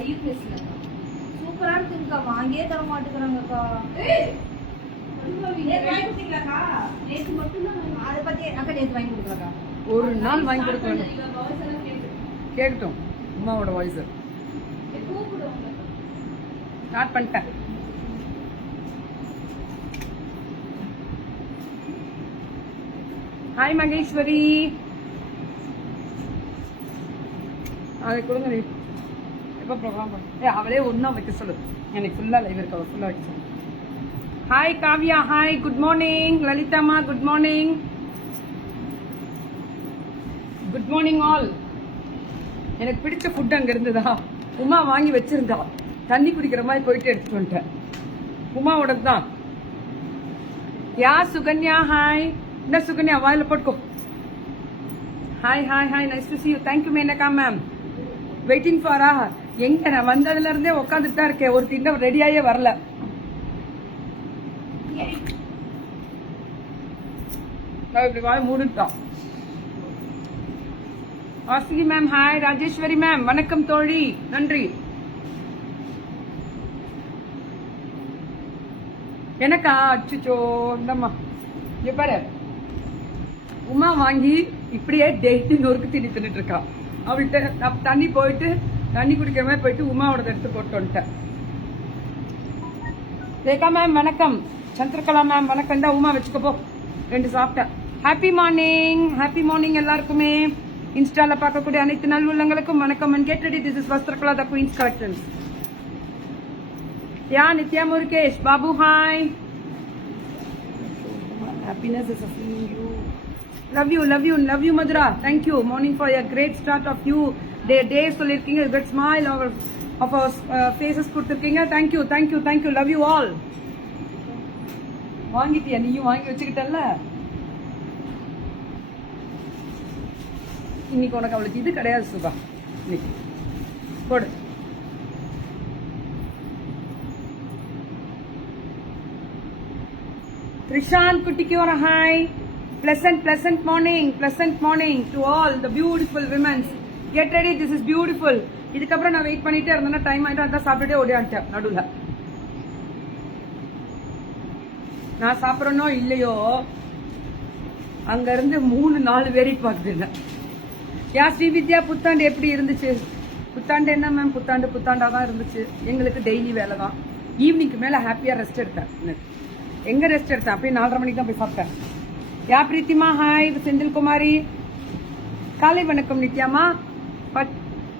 ஐயூபிஎஸ்ல சூப்பரா இருக்குங்கக்கா, வாங்கியே தர மாட்டேங்கிறாங்கக்கா. நேற்று மட்டும்தான் அதை பத்தி அக்கா நேற்று வாங்கி கொடுக்குறாக்கா. ஒரு நாள் வாங்கி கொடுக்கணும். கேட்கட்டும் அம்மாவோட வாய்ஸ் ஸ்டார்ட் பண்ணிட்டேன். ஹாய் மகேஸ்வரி, அதை கொடுங்க. நீ எப்போ ப்ரோக்ராம் பண்ண அவளே ஒன்றா வைக்க சொல்லு. எனக்கு ஃபுல்லாக லைவ் இருக்க ஃபுல்லாக வைக்க சொல்லு. Hi Kavya, hi, good morning. லலிதாமா, good morning. Good morning all. எனக்கு பிடிச்ச ஃபுட் அங்கே இருந்ததா, உமா வாங்கி வச்சிருந்தா, தண்ணி குடிக்கிற மாதிரி போயிட்டு எடுத்துட்டு வந்துட்டேன். உமாவோட தான். Yeah Sukanya, hi. என்ன சுகன்யா, வாயில போட்டுக்கோ. Hi hi hi, nice to see you. Thank you Menaka ma'am. Waiting ஃபாரா? எங்க நான் வந்ததுல இருந்தே உட்காந்துட்டு தான் இருக்கேன். ஒரு தின்ன ரெடியாயே வரல. இப்படி வாய் மூடுட்டான். Vasuki ma'am, hi. Rajeswari ma'am, வணக்கம் தோழி, நன்றி. எனக்கா? அச்சுச்சோ, இந்தம்மா இங்க பாரு. உமா வாங்கி இப்படியே டெய்லி நொறுக்கு தின்னுட்டு இருக்கா. அவள்கிட்ட தண்ணி போயிட்டு தண்ணி குடிக்கிற மாதிரி போயிட்டு உமாவோட எடுத்து போட்டு வந்துட்டேன். ரேகா மேம் வணக்கம். சந்திரகலா மேம் வணக்கம். தான் உமா வச்சுக்கப்போ, 2 சாப்பிட்டேன். ஹாப்பி மார்னிங், ஹாப்பி மார்னிங் எல்லாருக்குமே. இன்ஸ்டால பார்க்கக்கூடிய அனைத்து நல்லுள்ளங்களுக்கும் வணக்கம். And get ready, this is Vasthrakala the queen's collections. Yeah Nithya Murugesh, Babu hi. Happiness is seeing you. Love you, love you, love you Madhura. Thank you. Morning for your great start of you. Day solirkinga, good smile of our faces kuduthirkinga. Thank you, thank you, thank you. Love you all. வாங்கிட்டியா நீயும்? வாங்கி வச்சுக்கிட்டல்ல. இன்னைக்கு உனக்கு அவளுக்கு இது கிடையாது சுபா. இன்னைக்கு போடு. Trishan Kutikora, hi. Pleasant morning to all the beautiful women. Get ready, this is beautiful. இதுக்கப்புறம் நான் வெயிட் பண்ணிட்டே இருந்தேன்னா டைம் ஆயிட்டு அதான் சாப்பிட்டுட்டே ஓடியான்ட்டேன் நடுவில். நான் சாப்பிட்றனோ இல்லையோ அங்க இருந்து 3-4 பேரை பார்க்குது. யா ஸ்ரீவித்யா, புத்தாண்டு எப்படி இருந்துச்சு? புத்தாண்டு என்ன மேம், புத்தாண்டா தான் இருந்துச்சு. எங்களுக்கு டெய்லி வேலை தான். ஈவினிங்க்கு மேல ஹாப்பியா ரெஸ்ட் எடுத்தேன். எங்க ரெஸ்ட் எடுத்தேன்? அப்படியே 4:30 மணிக்கு தான் போய் சாப்பிட்டேன். யா பிரீத்திமா, ஹாய். செந்தில் குமாரி, காலை வணக்கம். நித்யாமா,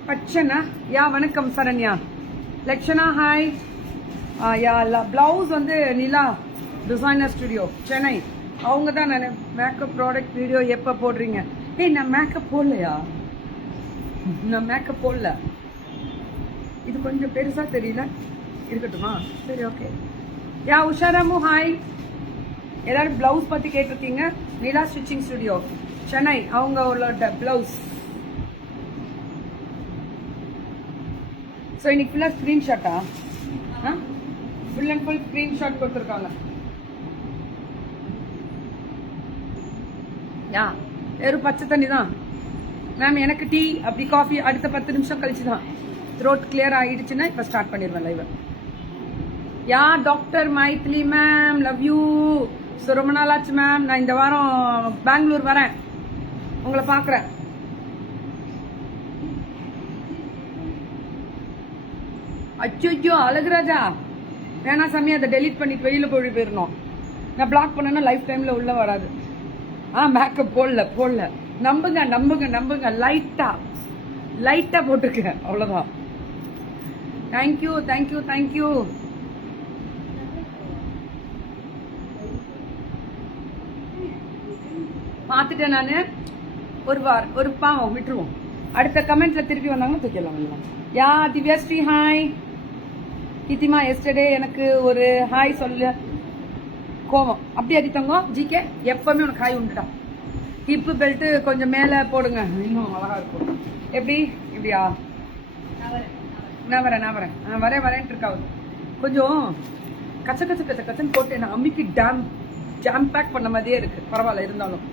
பச்சனா, யா வணக்கம். சரண்யா, லக்ஷனா, ஹாய். யா பிளவுஸ் வந்து நிலா டிசைனர் ஸ்டுடியோ சென்னை, அவங்க தான். நான் மேக்கப் ப்ராடக்ட் வீடியோ எப்போ போடுறீங்க? ஏய், நான் மேக்கப் போடலையா? நான் மேக்கப் போடல. இது கொஞ்சம் பெருசா தெரியல, இருக்கட்டுமா? சரி, ஓகே. யா உஷாராமு, ஹாய். எல்லாரும் பிளவுஸ் பத்தி கேட்டிருக்கீங்க. நீலா ஸ்டிச்சிங் ஸ்டுடியோ சென்னை, அவங்களோட பிளவுஸ். ஸோ இன்னைக்கு ஃபுல்லாக ஸ்க்ரீன்ஷாட்டா? ஃபுல் அண்ட் ஃபுல் ஸ்க்ரீன்ஷாட் கொடுத்துருக்காங்க. யா வெறும் பச்சை தண்ணி தான் மேம். எனக்கு டீ அப்படி காஃபி அடுத்த 10 நிமிஷம் கழிச்சு தான். த்ரோட் கிளியர் ஆகிடுச்சுன்னா இப்போ ஸ்டார்ட் பண்ணிடுவேன் live. Yeah doctor Mythili ma'am, love you. So ரொம்ப நாளாச்சு மேம். நான் இந்த வாரம் பெங்களூர் வரேன், உங்களை பார்க்குறேன். அச்சோ அழகுராஜா, வேணா சாமி, அதை டெலீட் பண்ணிட்டு வெளியில போயிடணும். நான் பிளாக் பண்ணேன்னா லைஃப் டைம்ல உள்ள வராது. மேக்கப் போடல. நம்புங்க. லைட்டா போட்டிருக்கேன், அவ்வளவுதான். தேங்க்யூ. பார்த்துட்டேன் நானு. ஒரு பாவம் விட்டுருவோம். அடுத்த கமெண்ட்ல திருப்பி வந்தாங்கன்னா தூக்கலாம். யா திவ்யாஸ்ரீ, ஹாய். கீர்த்திமா, எஸ்டர்டே எனக்கு ஒரு ஹாய் சொல்லு. கோவம் அப்படி அடித்தவங்க ஜிகே எப்பவுமே உனக்கு ஹாய் உண்டுடா. ஹிப்பு பெல்ட் கொஞ்சம் மேல போடுங்க, இன்னும் அழகா இருக்கும். எப்படி இப்படியா? நான் வரேன் வரேன்ட்டு இருக்கா. கொஞ்சம் கச்சன்னு போட்டு நான் அம்மிக்கு ஜாம் பேக் பண்ண மாதிரியே இருக்கு. பரவாயில்ல இருந்தாலும்.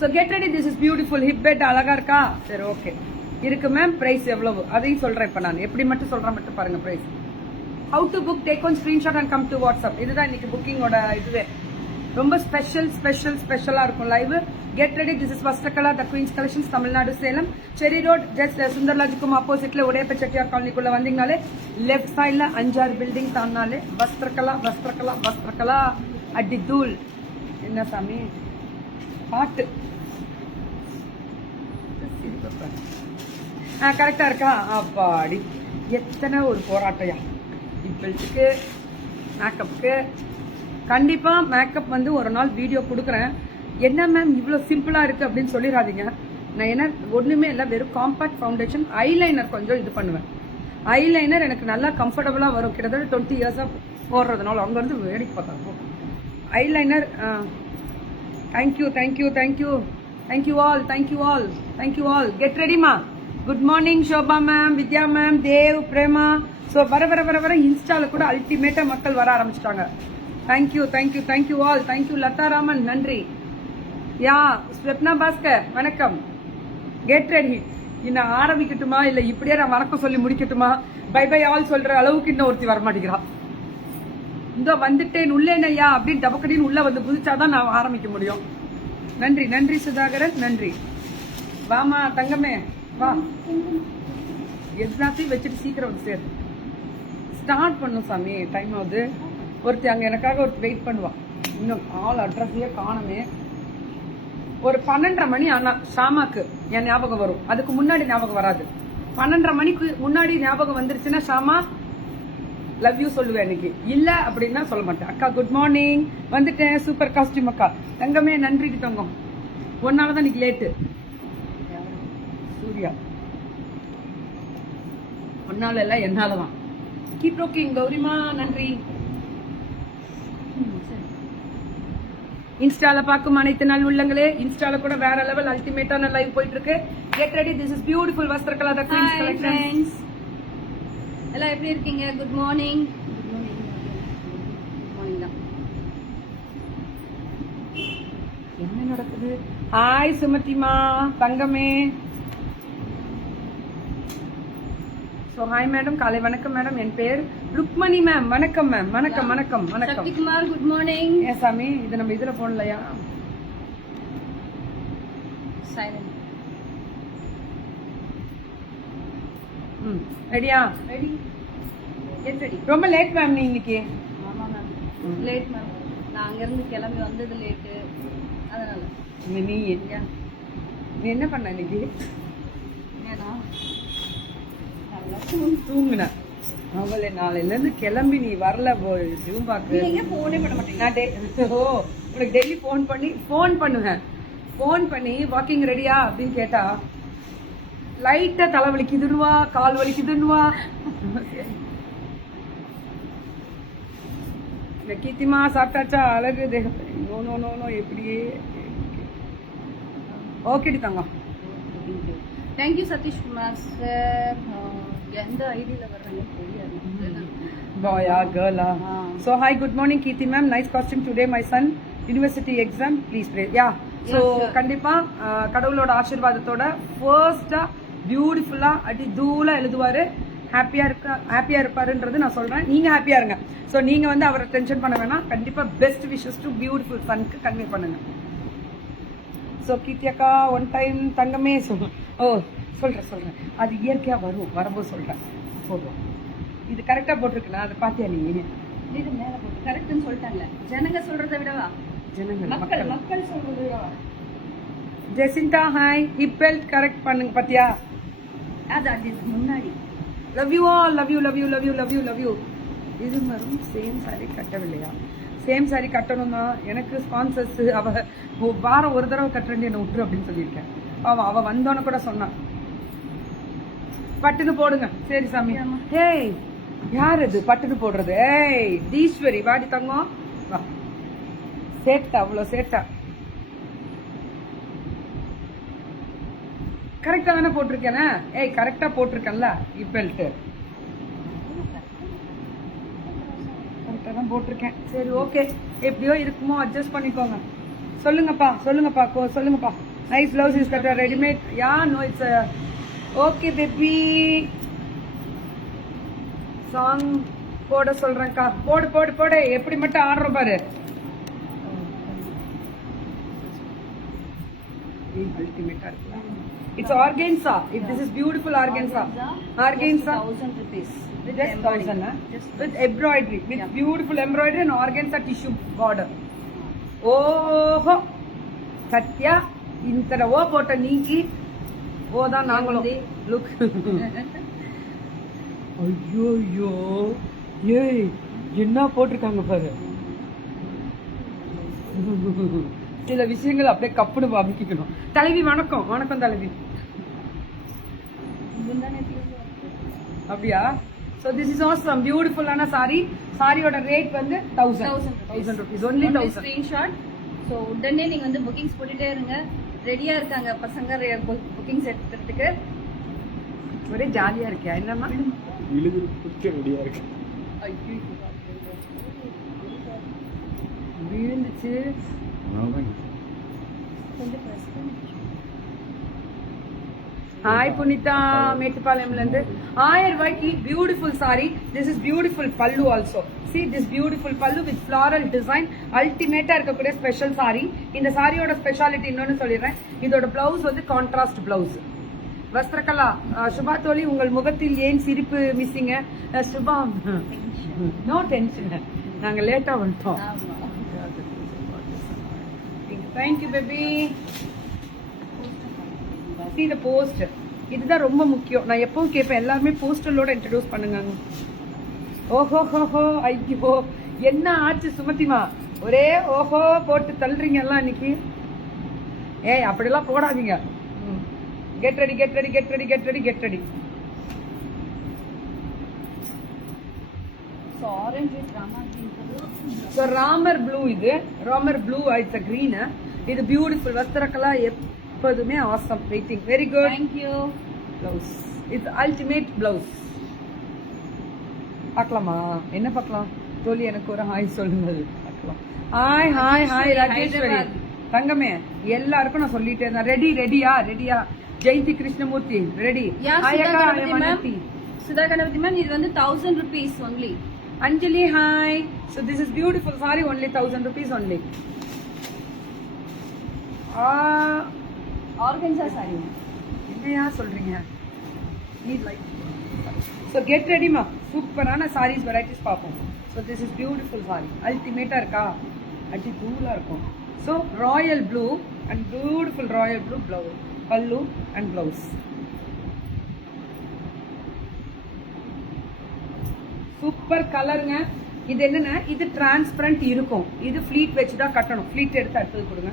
So get ready, this is beautiful. Hip bed அழகா இருக்கா? சரி, ஓகே. இருக்கு மேம். பிரைஸ் எவ்வளவு அதையும் சொல்றேன். இப்ப நான் எப்படி மட்டும் சொல்றேன் மட்டும் பாருங்க price. How to book, take one screenshot and come to WhatsApp. இதுதான் இன்னைக்கு புக்கிங்கோட இதுவே. ரொம்ப ஸ்பெஷலா இருக்கும் live. Get ready. This is Vasthrakala the queen's collections, Tamil Nadu, Salem, cherry road, just சுந்தர்லாஜுக்கும் ஆப்போசிட்ல உடையப்ப செட்டியார் காலனிக்குள்ள வந்தீங்கனாலே லெஃப்ட் சைட்ல 5-6 பில்டிங் தாண்டினாலே வஸ்திரகலா அடி தூள். என்ன சாமி பாட்டு கரெக்டா இருக்கா? அப்பாடி எத்தனை ஒரு போராட்டையா. இப்பெல்ட்டுக்கு மேக்கப்புக்கு கண்டிப்பா மேக்கப் வந்து ஒரு நாள் வீடியோ கொடுக்குறேன். என்ன மேம் இவ்வளோ சிம்பிளா இருக்கு அப்படின்னு சொல்லிடாதீங்க. நான் என்ன ஒண்ணுமே இல்லை, வெறும் காம்பாக்ட் ஃபவுண்டேஷன், ஐலைனர் கொஞ்சம் இது பண்ணுவேன். ஐலைனர் எனக்கு நல்லா கம்ஃபர்டபுளா வரும். கிட்டத்தட்ட 20 இயர்ஸா போடுறதுனால அங்க இருந்து வேடிக்கை பார்த்தாங்க. Eyeliner thank you all. கெட் ரெடிமா. Good morning Shobha ma'am, Vidya ma'am, Dev, Prema. So வர இன்ஸ்டால கூட அல்டிமேட்டா மக்கள் வர ஆரம்பிச்சிட்டாங்க. Thank you all. தேங்க்யூ லதாராமன், நன்றி. யா ஸ்வப்னா பாஸ்கர் வணக்கம். Get ready. இன்னும் ஆரம்பிக்கட்டுமா இல்ல இப்படியே நான் வணக்கம் சொல்லி முடிக்கட்டுமா? பை பை ஆல் சொல்ற அளவுக்கு இன்னும் ஒருத்தி வரமாட்டேங்கிறான். இந்த வந்துட்டேன் உள்ளேனையா அப்படின்னு டபக்கடின்னு உள்ள வந்து புதிச்சாதான் நான் ஆரம்பிக்க முடியும். நன்றி சுதாகரன், நன்றி. வாமா தங்கமே வா. எல்லாத்தையும் வச்சுட்டு சீக்கிரம் வந்து சேரு. ஸ்டார்ட் பண்ணும் சாமி, டைம் ஆகுது. ஒருத்தி அங்க எனக்காக ஒரு வெயிட் பண்ணுவா. இன்னும் ஆள் அட்ரஸையே காணுமே. ஒரு 12:30 மணி ஆனா ஷாமாக்கு என் ஞாபகம் வரும். அதுக்கு முன்னாடி ஞாபகம் வராது. 12:30 மணிக்கு முன்னாடி ஞாபகம் வந்துருச்சுன்னா ஷாமா லவ் யூ சொல்லுவேன். இன்னைக்கு இல்ல அப்படின்னா சொல்ல மாட்டேன். அக்கா குட் மார்னிங், வந்துட்டேன். சூப்பர் காஸ்டியூம் அக்கா. தங்கமே நன்றி தங்கம். ஒன்னாலதான் இன்னைக்கு லேட்டு. சூர்யா ஒன்னால இல்ல என்னாலதான். கீப் ரோக்கிங் கௌரிமா, நன்றி. இன்ஸ்டால பாக்கும் அனைத்து நாள் உள்ளங்களே, இன்ஸ்டால கூட வேற லெவல் அல்டிமேட்டான லைவ் போயிட்டு இருக்கு. Get ready. This is beautiful Vasthrakala the queen's collections. எல்லாம் எப்படி இருக்கீங்க? Good morning. தான் என்ன நடக்குது? ஹாய் சுமதிமா, தங்கமே. சோ ஹாய் மேடம், காலை வணக்கம் மேடம். என் பேர் ருக்மணி மேம். வணக்கம் மேம். வணக்கம். Sakthikumar good morning. ஏன் சாமி இது நம்ம இதுல போடலையா? சைலண்ட். ரெடியா? ரெடி. Get ready. ரொம்ப லேட் மேம் நீ இன்னைக்கு. ஆமா மேம், லேட் மேம். நான் அங்க இருந்து கிளம்பி வந்தது லேட்டு, அதனால. நீ என்ன பண்ண இன்னைக்கு? ஏன்னா தூங்குன. அவளே நாளையில இருந்து கிளம்பி நீ வரல. பாக்கு போனே பண்ண மாட்டேங்க. நான் உனக்கு டெய்லி போன் பண்ணுவேன். போன் பண்ணி வாக்கிங் ரெடியா அப்படின்னு கேட்டா லைட்டா தலை வலிக்குதுன்னுவா, கால் வலிக்குதுன்னுவா. இந்த கீர்த்திமா சாப்பிட்டாச்சா? அழகு தேகத்தை. நோ எப்படியே. ஓகேடி தங்கம். Thank you Sathishkumar sir. எந்த ஐடியில வர்றாங்க தெரியாது. Boya, girl. So hi, good morning Kirti ma'am. Nice costume today. My son university exam. Please pray. Yeah. So கண்டிப்பா கடவுளோட ஆசீர்வாதத்தோட ஃபர்ஸ்டா பியூட்டிஃபுல்லா அடி தூளா எழுதுவாரு. ஹாப்பியா இருப்பாருன்றது நான் சொல்றேன். நீங்க ஹாப்பியா இருங்க. ஸோ நீங்க வந்து அவரை டென்ஷன் பண்ண வேணாம். கண்டிப்பா பெஸ்ட் விஷஸ் டு பியூட்டிஃபுல் சனுக்கு கன்வே பண்ணுங்க. ஸோ கீர்த்தி அக்கா ஒன் டைம் தங்கமே சொல்றேன். அது இயற்கையா வரும்போது சொல்றேன். போதும். இது கரெக்டா போட்டிருக்குண்ணா, அதை பாத்தியா நீ? இது மேல போட்டு கரெக்ட்னு சொல்லிட்டாங்கல்ல. ஜனங்க சொல்றதை விடவா? மக்கள் சொல்றதை விடவா? Jacintha hi. Hip belt correct பண்ணுங்க பாத்தியா? அது முன்னாடி. Love you all. Love you. இது மறும் சேம் சாரி கட்டவில்லையா? சேம் சாரி கட்டணும் தான். எனக்கு ஸ்பான்சர்ஸ் அவ வாரம் ஒரு தடவை கட்டுறேன் என்ன விட்டுரு அப்படின்னு சொல்லியிருக்கேன். அவ வந்தோன்னு கூட சொன்னான் பட்டுன்னு போடுங்க. சரி சாமி. ஏய் யார் இது பட்டுன்னு போடுறது? ஏய் தீஸ்வரி வாடி தங்கம் வா. சேட்டா, அவ்வளவு சேட்டா. கரெக்டா தானே போட்டிருக்கேன்? ஏய் கரெக்டா போட்டிருக்கேன்ல. இப்பெல்ட் கரெக்டா தான் போட்டிருக்கேன். சரி ஓகே, எப்படியோ இருக்குமோ அட்ஜஸ்ட் பண்ணிக்கோங்க. சொல்லுங்கப்பா. Nice blouse is cut readymade. Yeah no it's okay baby, song போட சொல்றேன்க்கா. போடு போடு போடு, எப்படி மட்டும் ஆடுறோம் பாரு. அல்டிமேட்டா இருக்குல்ல. It's organza. If this is beautiful organza. Organza. 1000 rupees. Just 1000, with embroidery, with beautiful embroidery and organza tissue border. ஓஹோ சத்யா, இந்த ஓ போட்ட நீக்கி ஓ தான் நாங்களும். லுக், ஐயோ ஏய் என்ன போட்டிருக்காங்க பாரு. சில விஷயங்கள் அப்படியே கப்புனு பாபிக்கணும். தலைவி வணக்கம். வணக்கம் தலைவி. அப்படியா? So this is awesome, beautiful ஆன saree. சாரியோட ரேட் வந்து 1000 rupees, only 1000. ஸ்கிரீன்ஷாட். ஸோ உடனே நீங்க வந்து புக்கிங்ஸ் போட்டுட்டே இருங்க. ரெடியா இருக்காங்க பசங்க புக்கிங்ஸ் எடுக்கிறதுக்கு. ஒரே ஜாலியா இருக்கியா? என்னம்மா ரெடியா இருக்கு. விழுந்துச்சு. கொஞ்சம் press பண்ணி. ஹாய் புனிதா, மேட்டுப்பாளையம்ல இருந்து. 1000 ரூபாய்க்கு beautiful sorry. This is beautiful பல்லு also. See this beautiful pallu with floral design. அல்டிமேட்டா இருக்கக்கூடிய ஸ்பெஷல் சாரி. இந்த சாரியோட ஸ்பெஷாலிட்டி இன்னொன்னு சொல்லிடுறேன். இதோட பிளவுஸ் வந்து கான்ட்ராஸ்ட் பிளவுஸ். வஸ்திரகலா சுபா தோழி, உங்கள் முகத்தில் ஏன் சிரிப்பு மிஸ்ஸிங்க? சுபா, நோ டென்ஷன், நாங்க லேட்டா வந்துட்டோம். Thank you baby. See the post. இதுதான் ரொம்ப முக்கியம். நான் எப்பவும் கேட்பேன், எல்லாருமே போஸ்டலோட இன்ட்ரடியூஸ் பண்ணுங்க. ஓஹோ ஹோஹோ, ஐயோ என்ன ஆச்சு சுமதிமா? ஒரே ஓஹோ போட்டு தள்ளுறீங்க எல்லாம் இன்னைக்கு. ஏய் அப்படிலாம் போடாதீங்க. Get ready get ready get ready get ready get ready. So orange with Rama green colour. So Ramar blue, இது Ramar blue, it's a green. இது பியூட்டிஃபுல். வஸ்திரகலா எப்போதுமே awesome. Waiting. Very good. Thank you. Blouse it's ultimate blouse. பார்க்கலாமா? என்ன பார்க்கலாம்? தோழி எனக்கு ஒரு hi சொல்லுங்க. பார்க்கலாம். ஹாய் ஹாய் ஹாய் ராஜேஸ்வரி தங்கமே, எல்லாருக்கும் நான் சொல்லிட்டே இருந்தேன். ரெடி ரெடியா ரெடியா? ஜெயந்தி கிருஷ்ணமூர்த்தி ரெடி. சுதா கணபதி மேம், இது வந்து 1000 rupees only. Anjali hi. So this is beautiful saree, only 1000 rupees only. Organza sorry. என்னையா சொல்றீங்க? NEET like. So get ready ma. சூப்பரான sarees varieties பார்ப்போம். So this is beautiful saree. அல்டிமேட்டா இருக்கா? அடி தூளா இருக்கும். So royal blue and beautiful royal blue blouse, pallu and blouse. Super கலருங்க. இது என்னன்னா, இது டிரான்ஸ்பரண்ட் இருக்கும். இது ஃப்ளீட் வச்சு தான் கட்டணும். ஃப்ளீட் எடுத்து அடுத்தது கொடுங்க.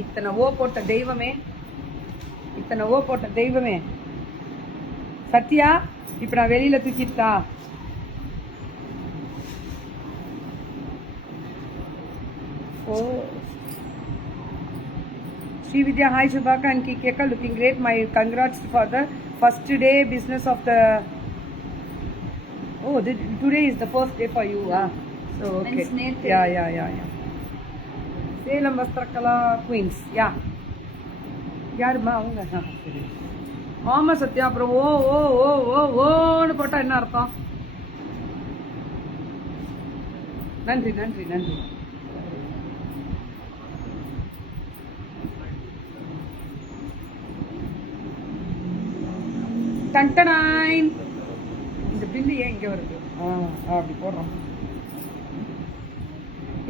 இத்தனை ஓ போட்ட தெய்வமே, இத்தனை ஓ போட்ட தெய்வமே சத்யா, இப்ப நான் வெளியில தூக்கிட்டா? ஓ Srividya, hi Shubhaka and Kikeka, looking great. My congrats for the first day business of the. Oh, today is the first day for you. So okay. Yeah. Salem Vastrakala Queens. Yeah. யாருமா அவங்க? சரி. ஆமா சத்யா, அப்புறம் ஓ ஓ ஓ ஓ ஓன்னு போட்டா என்ன அர்த்தம்? நன்றி நன்றி நன்றி. டண்டனாயின். இந்த பில்லு ஏன் இங்க வருது? அப்படி போடுறோம்.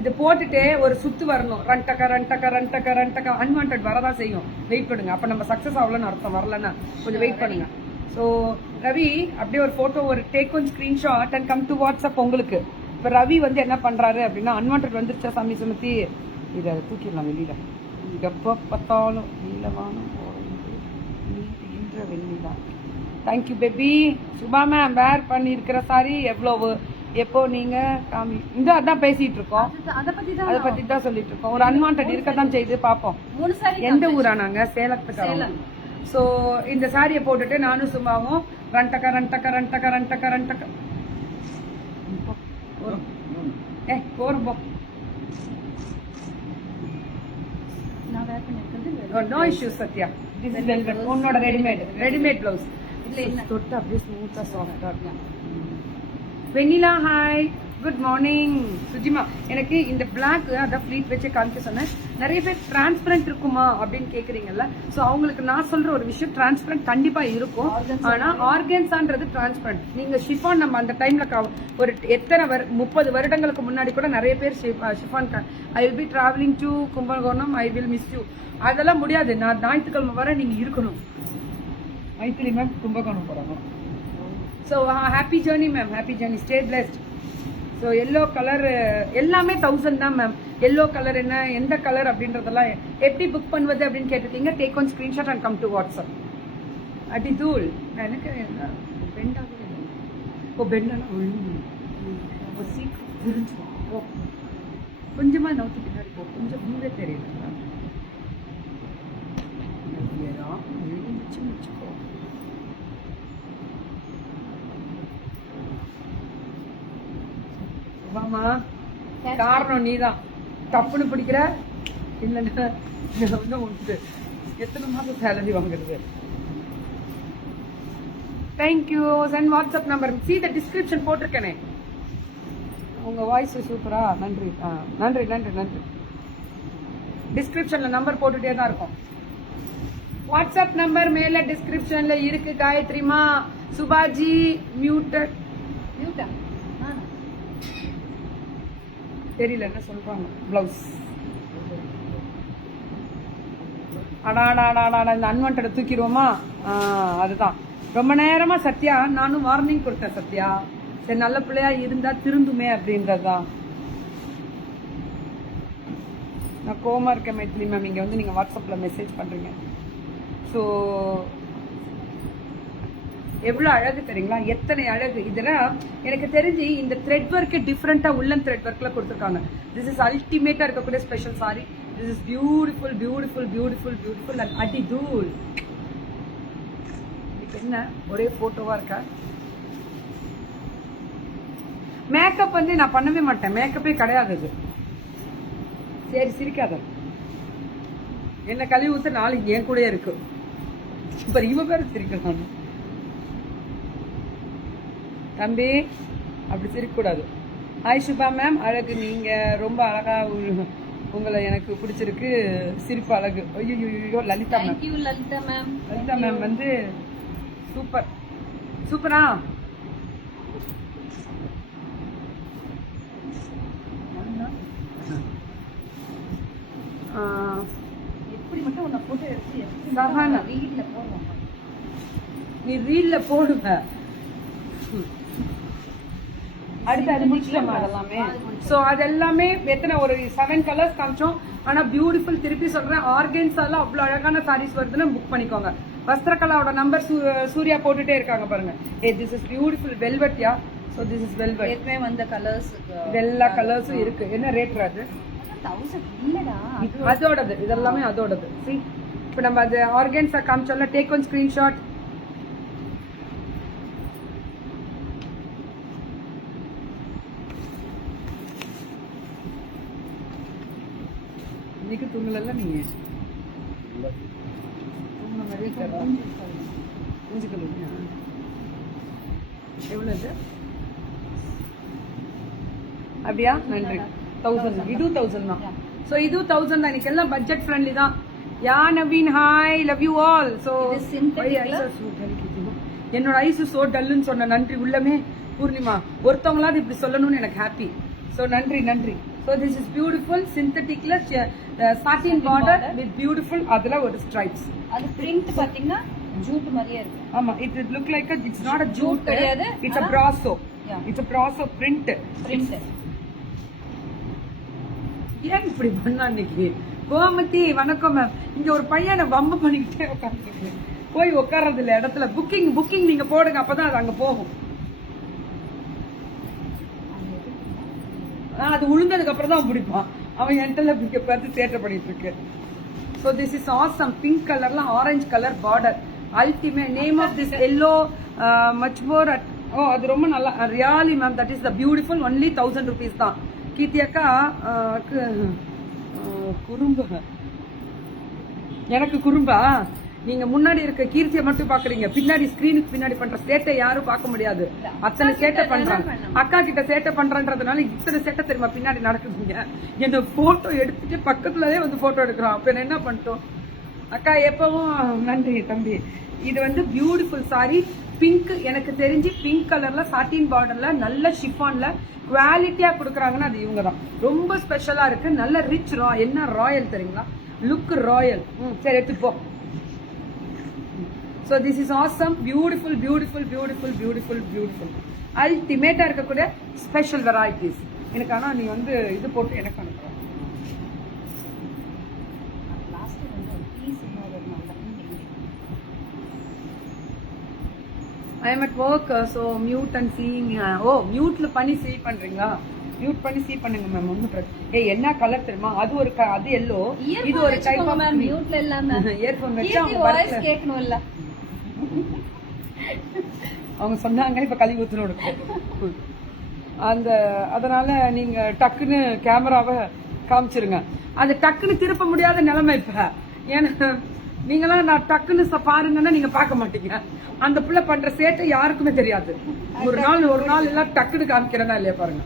இது போட்டுட்டு ஒரு சுத்து வரணும். ரண்டக்க ரண்டக்க ரண்டக்க ரண்டக்க. அன்வான்ட் வரதான் செய்யும். வெயிட் பண்ணுங்க. அப்ப நம்ம சக்சஸ் ஆகலன்னு அர்த்தம். வரலன்னா கொஞ்சம் வெயிட் பண்ணுங்க. ஸோ ரவி அப்படியே ஒரு போட்டோ, ஒரு take one screenshot and come to WhatsApp உங்களுக்கு. இப்போ ரவி வந்து என்ன பண்றாரு அப்படின்னா, அன்வான்ட் வந்துருச்சா சாமி சுமத்தி, இதை தூக்கிடலாம் வெளியில. எப்போ பார்த்தாலும் நீளமான நீட்டுகின்ற வெண்ணிதான். Thank you baby. Subha ma'am wear பண்ணியிருக்கிற சாரி எவ்வளவு, எப்போ நீங்க காமி? இந்த அதான் பேசிட்டு இருக்கோம். அதை பத்தி தான் சொல்லிட்டு இருக்கோம். ஒரு அன்வான்ட் இருக்கதான் செய்து பார்ப்போம். எந்த ஊரா? நாங்க சேலத்துக்கு. சோ இந்த சாரியை போட்டுட்டு நானும் சும்மாவும் ரண்டக்க ரண்டக்க ரண்டக்க ரண்டக்க ரண்டக்க போறோம் போ. வேர் பண்ணிருக்கிறது no issue Sathya. This is velvet. உன்னோட ரெடிமேட் ப்ளவுஸ். இதுல என்ன தொட்டு அப்படியே ஸ்மூத்தா சாஃப்டா இருக்கும். Vennila hi, good morning. சுஜிமா, எனக்கு இந்த பிளாக் அதான் ஃப்ளீட் வச்சு காமிக்க சொன்னேன். நிறைய பேர் டிரான்ஸ்பரண்ட் இருக்குமா அப்படின்னு கேக்குறீங்கல்ல. ஸோ அவங்களுக்கு நான் சொல்ற ஒரு விஷயம், டிரான்ஸ்பரண்ட் கண்டிப்பா இருக்கும். ஆனா ஆர்கன்ஸான்றது டிரான்ஸ்பரண்ட். நீங்க ஷிஃபான் நம்ம அந்த டைம்ல ஒரு எத்தனை 30 வருடங்களுக்கு முன்னாடி கூட நிறைய பேர் chiffon I will be travelling to Kumbakonam, I will miss you. அதெல்லாம் முடியாது. நான் ஞாயிற்றுக்கிழமை வர நீங்க இருக்கணும். மைத்திரி மேம் கும்பகோணம் போறாங்க. So happy journey ma'am, happy journey, stay blessed. So yellow colour எல்லாமே 1000 தான் மேம். எல்லோ கலர் என்ன, எந்த கலர் அப்படின்றதெல்லாம் எப்படி புக் பண்ணுவது அப்படின்னு கேட்டுட்டீங்க. Take one screenshot and come to WhatsApp. அடி தூள் எனக்கு பெண்டாகவே இல்லை. ஓ பெண்டெல்லாம் சீக்கிரம் தெரிஞ்சுக்கும். ஓ கொஞ்சமா நோக்கி பின்னாடி போ, கொஞ்சம் முன்னே தெரியுது. வச்சுக்கோ. வாமா, காரணம் நீதான். தப்புன்னு பிடிக்கிற இல்லைன்னா உண்டு. எத்தனை மாதம் சேலரி வாங்குறது? Thank you. Send WhatsApp number. See the description போட்டிருக்கேனே. உங்க வாய்ஸ் சூப்பரா. நன்றி நன்றி நன்றி நன்றி. டிஸ்கிரிப்ஷன்ல நம்பர் போட்டுட்டே தான் இருக்கும். வாட்ஸ்அப் நம்பர் மேல டிஸ்கிரிப்ஷன்ல இருக்கு. காயத்ரிமா, சுபாஜி மியூட்டட். மியூட்டா தெரியல என்ன சொல்றாங்க. பிளவுஸ் அடாடாடாடா, இந்த அன்வான்டை தூக்கிடுவோமா? அதுதான் ரொம்ப நேரமா சத்யா நானும் வார்னிங் கொடுத்தேன். சத்யா சரி நல்ல பிள்ளையா இருந்தா திருந்துமே அப்படின்றதுதான். நான் கோமா இருக்கேன் மைத்திலி மேம். இங்க வந்து நீங்க வாட்ஸ்அப்ல மெசேஜ் பண்றீங்க. ஸோ எவ்வளவு அழகு தெரியுங்களா? எத்தனை அழகு! இதெல்லாம் எனக்கு தெரிஞ்சு இந்த த்ரெட் ஒர்க் டிஃப்ரெண்டா உள்ளன் த்ரெட் ஒர்க்ல கொடுத்துருக்காங்க. திஸ் இஸ் அல்டிமேட்டா இருக்கக்கூடிய special sorry. This is beautiful beautiful beautiful beautiful and அடி தூள். என்ன ஒரே போட்டோவா இருக்கா? மேக்கப் வந்து நான் பண்ணவே மாட்டேன். மேக்கப்பே கிடையாது அது. சரி சிரிக்காத. என்ன கழுவி ஊத்த நாளைக்கு என் கூட இருக்கு. இப்ப இவ பேர் சிரிக்கிறாங்க. தம்பி அப்படி சிரிக்கக்கூடாது. ஹாய் சுபா மேம், அழகு. நீங்க ரொம்ப அழகா, உங்களை எனக்கு பிடிச்சிருக்கு. சிரிப்பு அழகு. ஐயோ Lalitha ma'am. Lalitha ma'am. Lalitha ma'am வந்து சூப்பர். சூப்பரா? எப்படி மட்டும் உன்னை போட்டோ எடுத்து சஹானா ரீல்ல போடுவோம். நீ ரீல்ல போடுவ. அடுத்து அது முடிச்சிட்டோம் அதெல்லாமே. ஸோ அது எல்லாமே எத்தனை ஒரு 7 கலர்ஸ் காமிச்சோம். ஆனா பியூட்டிஃபுல். திருப்பி சொல்றேன், ஆர்கன்ஸால அவ்வளவு அழகான சாரீஸ் வருதுன்னு புக் பண்ணிக்கோங்க. வஸ்திரகலாவோட நம்பர் சூர்யா போட்டுட்டே இருக்காங்க பாருங்க. This is beautiful velvet. Yeah so this is velvet. ஏற்கனவே வந்த கலர்ஸ் எல்லா கலர்ஸும் இருக்கு. என்ன ரேட் அது? 1000 இல்லடா, அதோடது. இதெல்லாமே அதோடது. சி இப்போ நம்ம அது ஆர்கன்ஸா காமிச்சோம்ல. Take one screenshot. இன்னைக்கு தூங்கல நீங்க? தூங்கின மாதிரியே தெரியல. எவ்வளவு? அப்படியா? நன்றி. 1000. இது 1000 தான். ஸோ இது 1000 தான். இன்னைக்கு எல்லாம் பட்ஜெட் ஃப்ரெண்ட்லி தான். Yeah Naveen hi, love you all. So என்னோட ஐஸ் சோ டல்லுன்னு சொன்ன நன்றி உள்ளமே. பூர்ணிமா, ஒருத்தவங்களாவது இப்படி சொல்லணும்னு எனக்கு ஹாப்பி. ஸோ நன்றி நன்றி. So this is beautiful syntheticல satin border with beautiful அதெல்லாம் ஒரு stripes. அது print பாத்தீங்கன்னா ஜூட் மாதிரியே இருக்கு. ஆமா, it look like it's not a jute கிடையாது. It's a brasso. It's a brasso print. ஏன் இப்படி பண்ணா இன்னைக்கு? கோமதி வணக்கம் மேம். இங்க ஒரு பையனை வம்பு பண்ணிக்கிட்டே உட்காந்துருக்கு. போய் உட்கார்றது இல்ல இடத்துல. புக்கிங் நீங்க போடுங்க, அப்பதான் அது அங்க போகும். அது உளுந்ததுக்கு அப்புறம் தான் பிடிப்பான் அவன். என்டல பார்த்து சேட்டை பண்ணிட்டு இருக்கு. So this is awesome. Pink கலர்ல orange colour border. Ultimate. Name of this yellow much more. Oh அது ரொம்ப நல்லா. Really ma'am, that is the beautiful. Only 1000 rupees தான். கீர்த்தி அக்கா குறும்பு எனக்கு குறும்பா நீங்க முன்னாடி இருக்க கீர்த்தியை மட்டும் பாக்குறீங்க, பின்னாடி ஸ்கிரீனுக்கு பின்னாடி பண்ற சேட்டை யாரும் பார்க்க முடியாது. அத்தனை சேட்டை பண்றாங்க. அக்கா கிட்ட சேட்டை பண்றன்றதுனால இத்தனை சேட்டை தெரியுமா பின்னாடி நடக்குதுங்க. என்ன போட்டோ எடுத்துட்டு பக்கத்துலயே வந்து போட்டோ எடுக்கிறோம். அப்ப என்ன பண்ணிட்டோம் அக்கா எப்பவும். நன்றி தம்பி. இது வந்து பியூட்டிஃபுல் சாரி, பிங்க். எனக்கு தெரிஞ்சு பிங்க் கலர்ல சாட்டின் பார்டர்ல நல்ல ஷிஃபான்ல குவாலிட்டியா கொடுக்குறாங்கன்னா அது இவங்க தான். ரொம்ப ஸ்பெஷலா இருக்கு, நல்ல ரிச் என்ன ராயல் தெரியுங்களா, லுக் ராயல். சரி எடுத்துட்டு போ. So this is awesome, beautiful, beautiful, beautiful, beautiful, beautiful. Ultimate இருக்கக்கூடிய ஸ்பெஷல் வெரைட்டிஸ். எனக்கு ஆனா நீ வந்து இது போட்டு எனக்கு அனுப்புற. I am at work, so mute and seeing. Mute பண்ணி see பண்றீங்களா? மியூட் பண்ணி see பண்ணுங்க மேம். ஒன்னும் பிரச்சனை. என்ன கலர் தெரியுமா, அது ஒரு அது எல்லோ, இது ஒரு டைப் ஆஃப் மேம். மியூட்ல இல்லாம இயர்போன் வெச்சா வாய்ஸ் கேட்கணும் இல்ல. அவங்க சொன்னாங்க இப்ப கழுவி ஊத்துறோம் அந்த. அதனால நீங்க டக்குன்னு கேமராவை காமிச்சிருங்க. அது டக்குன்னு திருப்ப முடியாத நிலைமை இப்ப. ஏன்னா நீங்களாம் நான் டக்குன்னு பாருங்கன்னா நீங்க பார்க்க மாட்டீங்க. அந்த பிள்ளை பண்ற சேட்டை யாருக்குமே தெரியாது. ஒரு நாள் எல்லாம் டக்குன்னு காமிக்கிறேன்னா இல்லையா பாருங்க.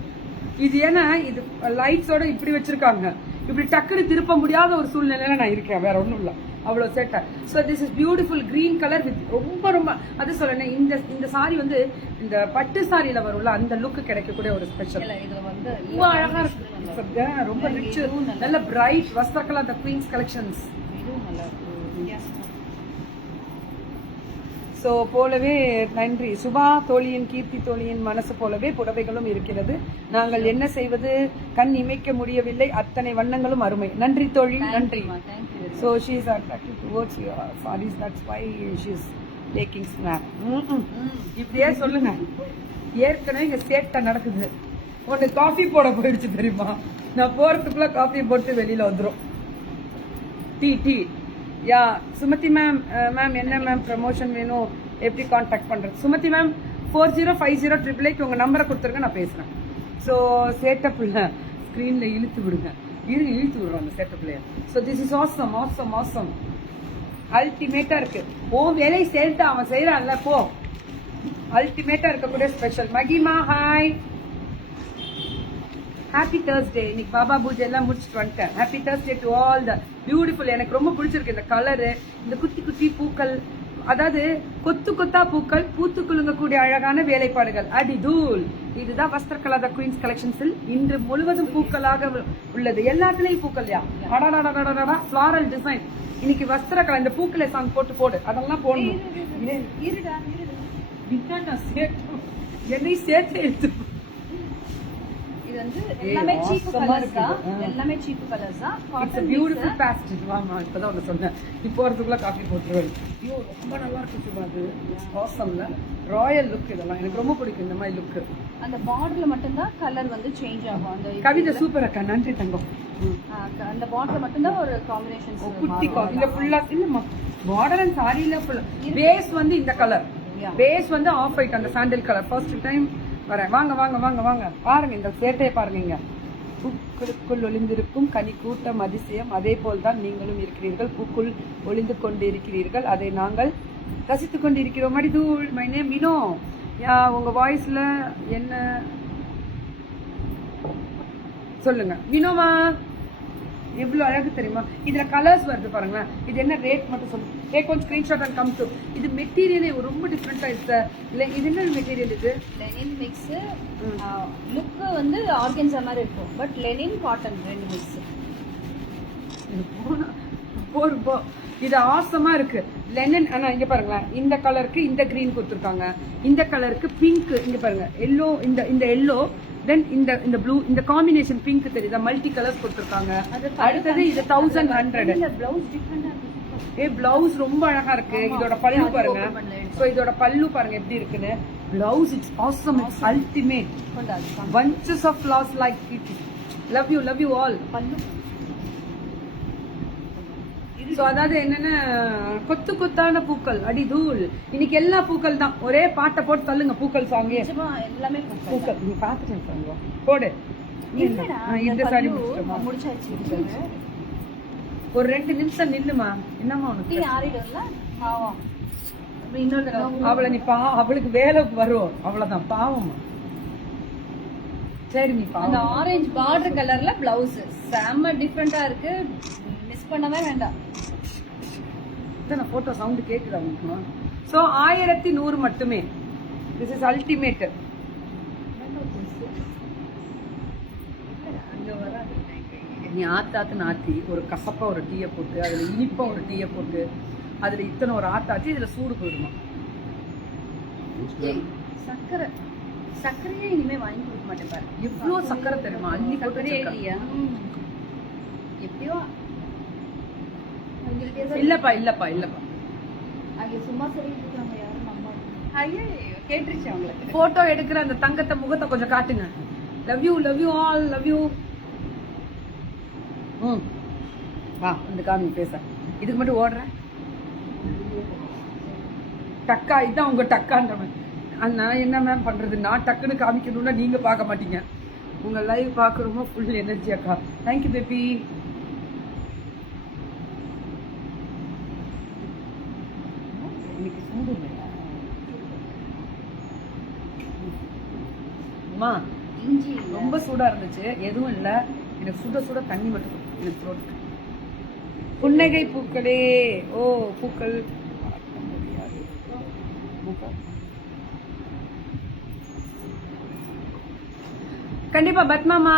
இது ஏன்னா இது லைட்ஸோட இப்படி வச்சிருக்காங்க, இப்படி டக்குன்னு திருப்ப முடியாத ஒரு சூழ்நிலையில நான் இருக்கேன், வேற ஒண்ணும் இல்ல. அவ்வளவு சேட்டை. So this is beautiful green colour with ரொம்ப அது சொல்லணும். இந்த சாரி வந்து இந்த பட்டு சாரியில வரும்ல அந்த லுக்கு கிடைக்கக்கூடிய ஒரு ஸ்பெஷல். ரொம்ப அழகா இருக்கு, ரொம்ப ரிச், நல்ல பிரைட் வஸ்திரக்கலா த குயின்ஸ் கலெக்ஷன்ஸ். ஸோ போலவே நன்றி சுபா தோழியின், கீர்த்தி தோழியின் மனசு போலவே புடவைகளும் இருக்கிறது. நாங்கள் என்ன செய்வது, கண் இமைக்க முடியவில்லை, அத்தனை வண்ணங்களும் அருமை. நன்றி தோழி, நன்றி. So she is attractive towards your saris, that's why she is taking snap. இப்படியே சொல்லுங்க. ஏற்கனவே இங்க சேட்டை நடக்குது. ஒன்று காஃபி போட போயிடுச்சு தெரியுமா, நான் போறதுக்குள்ள காஃபி போட்டு வெளியில வந்துடும். டீ யா சுமதி மேம். மேம் என்ன மேம் ப்ரமோஷன் வேணும், எப்படி கான்டாக்ட் பண்றது? சுமதி மேம் 405088 உங்க நம்பரை கொடுத்துருங்க, நான் பேசுறேன். ஸோ சேட்டப்புள்ள ஸ்கிரீன்ல இழுத்து விடுங்க, இழுத்து விடுறோம் அந்த சேட்டப்புள்ளைய. So this is awesome awesome awesome, அல்டிமேட்டா இருக்கு. ஓ வேலை சேர்த்து அவன் செய்யறான்ல போ. அல்டிமேட்டா இருக்கக்கூடிய ஸ்பெஷல். மகிமா ஹாய், ஹாப்பி தேர்ஸ்டே. இன்னைக்கு பாபா பூஜை எல்லாம் முடிச்சுட்டு வந்துட்டேன். Happy Thursday to all the beautiful. எனக்கு ரொம்ப பிடிச்சிருக்கு இந்த கலரு, இந்த குட்டி குட்டி பூக்கள், அதாவது கொத்து கொத்தா பூக்கள், பூத்து குலுங்கக்கூடிய அழகான வேலைப்பாடுகள். அடி தூள். இதுதான் வஸ்திரகலா த குயின்ஸ் கலெக்ஷன்ஸில் இன்று முழுவதும் பூக்களாக உள்ளது. எல்லாத்துலயும் பூக்கள். அடடா ஃபிளாரல் டிசைன். இன்னைக்கு வஸ்திரகலா இந்த பூக்களை சாங் போடு, அதெல்லாம் போடணும். என்னை சேர்த்து எடுத்து. இது வந்து எல்லாமே சீப் கலர்ஸ் தான், எல்லாமே சீப் கலர்ஸ் தான். It's a beautiful pastel. வாமா இப்பதான் ஒன்னு சொன்னேன், இப்போ வரதுக்குள்ள காஃபி போட்டுருவேன். ஐயோ ரொம்ப நல்லா இருக்கு சுபா, அது ஆசம்ல ராயல் லுக். இதெல்லாம் எனக்கு ரொம்ப பிடிக்கும் இந்த மாதிரி லுக். அந்த பார்டர்ல மட்டும் தான் கலர் வந்து சேஞ்ச் ஆகும். அந்த கவிதை சூப்பர் அக்கா, நன்றி தங்கம். அந்த பார்டர்ல மட்டும் தான் ஒரு காம்பினேஷன்ஸ். குட்டி காஃபி இல்ல ஃபுல்லா இல்ல பார்டர் அண்ட் சாரியில ஃபுல்லா பேஸ் வந்து இந்த கலர், பேஸ் வந்து ஆஃப் ஒயிட் அந்த சாண்டல் கலர். ஃபர்ஸ்ட் டைம் வரேன். வாங்க வாங்க வாங்க வாங்க பாருங்க இந்த சேட்டையை பாருங்க. பூக்களுக்குள் ஒளிந்திருக்கும் கனி கூட்டம் அதிசயம், அதே போல்தான் நீங்களும் இருக்கிறீர்கள். பூக்குள் ஒளிந்து கொண்டு இருக்கிறீர்கள், அதை நாங்கள் ரசித்துக் கொண்டு இருக்கிறோம். அடிதூள். My name Vino. உங்க வாய்ஸ்ல என்ன சொல்லுங்க வினோவா, எவ்வளவு அழகு தெரியுமா. இதுல கலர்ஸ் வருது பாருங்களேன். இது என்ன ரேட் மட்டும் சொல்லுங்க. Take one screenshot and come to. இது மெட்டீரியலே ரொம்ப டிஃப்ரெண்டா இருக்கு. இது என்ன மெட்டீரியல்? இது லெனின் மிக்ஸ். லுக் வந்து ஆர்கன்ஸா மாதிரி இருக்கும், பட் லெனின் காட்டன் ரெண்டு மிக்ஸ். இது ஆசமா இருக்கு. லெனின். ஆனா இங்க பாருங்களேன், இந்த கலருக்கு இந்த கிரீன் கொடுத்துருக்காங்க, இந்த கலருக்கு பிங்க், இங்க பாருங்க எல்லோ, இந்த எல்லோ, தென் இந்த ப்ளூ, இந்த காம்பினேஷன் பிங்க் தெரியுதா, மல்டி கலர்ஸ் கொடுத்துருக்காங்க. அடுத்தது இது 1100. பிளவுஸ் ரொம்ப அழகா இருக்கு. இதோட பல்லு பாருங்க. சோ இதோட பல்லு பாருங்க எப்படி இருக்குன்னு. Blouse it's awesome, it's ultimate. bunches of flowers like it. love you all. பல்லு சோ அதாவது என்னன்னா கொத்து கொத்தான பூக்கள். அடி தூள். இன்னைக்கு எல்லா பூக்கள் தான். ஒரே பாட்டை போட்டு தள்ளுங்க பூக்கள் சாங்கே. எல்லாமே பூக்கள். நீ பாத்துட்டேன் சாங்க போடு. இந்த சாரி முடிச்சாச்சு. ஒரு 2 நிமிஷம் நில்லுமா. என்னம்மா டீ உனக்கு? ஆறிடும்ல பாவம். அப்புறம் இன்னொரு தடவை அவளை நீ அவளுக்கு வேலை வரும், அவ்வளவுதான். பாவம்மா. சரி நீ அந்த பாவம். ஆரஞ்சு பார்டர் கலர்ல பிளவுஸ் செம்ம டிஃப்ரெண்டா இருக்கு. மிஸ் பண்ணவே வேண்டாம். இத்தனை போட்டோ சவுண்ட் கேக்குதா உங்களுக்கு? சோ 1100 மட்டுமே. This is ultimate. நீ ஆத்தாத்துன்னு ஆத்தி ஒரு கசப்பா ஒரு டீயை போட்டு, அதுல இனிப்பா ஒரு டீயை போட்டு, அதுல இத்தனை ஒரு ஆத்தாச்சு, இதுல சூடு போயிடுமா. ஏய், சக்கரை சக்கரையே இனிமே வாங்கி கொடுக்க மாட்டேன் பாரு. எவ்வளவு சக்கரை தெரியுமா? அள்ளி போட்டு சக்கரையே சக்கரை. இல்லையா? எப்படியோ இல்லப்பா இல்லப்பா இல்லப்பா. அங்க சும்மா சொல்லிட்டு இருக்காங்க, யாரும் நம்ப. ஐயோ கேட்டுருச்சு அவங்களுக்கு. போட்டோ எடுக்கிற அந்த தங்கத்தை முகத்தை கொஞ்சம் காட்டுங்க. Love you, love you all, love you. வா இந்த காமி பேச. இதுக்கு மட்டும் ஓடுற டக்கா, இதுதான் உங்க டக்கான்றவன். நான் என்ன மேம் பண்றது? நான் டக்குன்னு காமிக்கணும்னா நீங்க பார்க்க மாட்டீங்க. உங்க லைவ் பாக்குறோமோ ஃபுல் எனர்ஜி அக்கா. Thank you baby. இன்னைக்கு சூடு இல்லையா அம்மா? இஞ்சி ரொம்ப சூடா இருந்துச்சு. எதுவும் இல்ல, எனக்கு சுட சுட தண்ணி மட்டும் எனக்கு throat. புன்னகை பூக்களே. ஓ பூக்கள் கண்டிப்பா. பத்மாமா,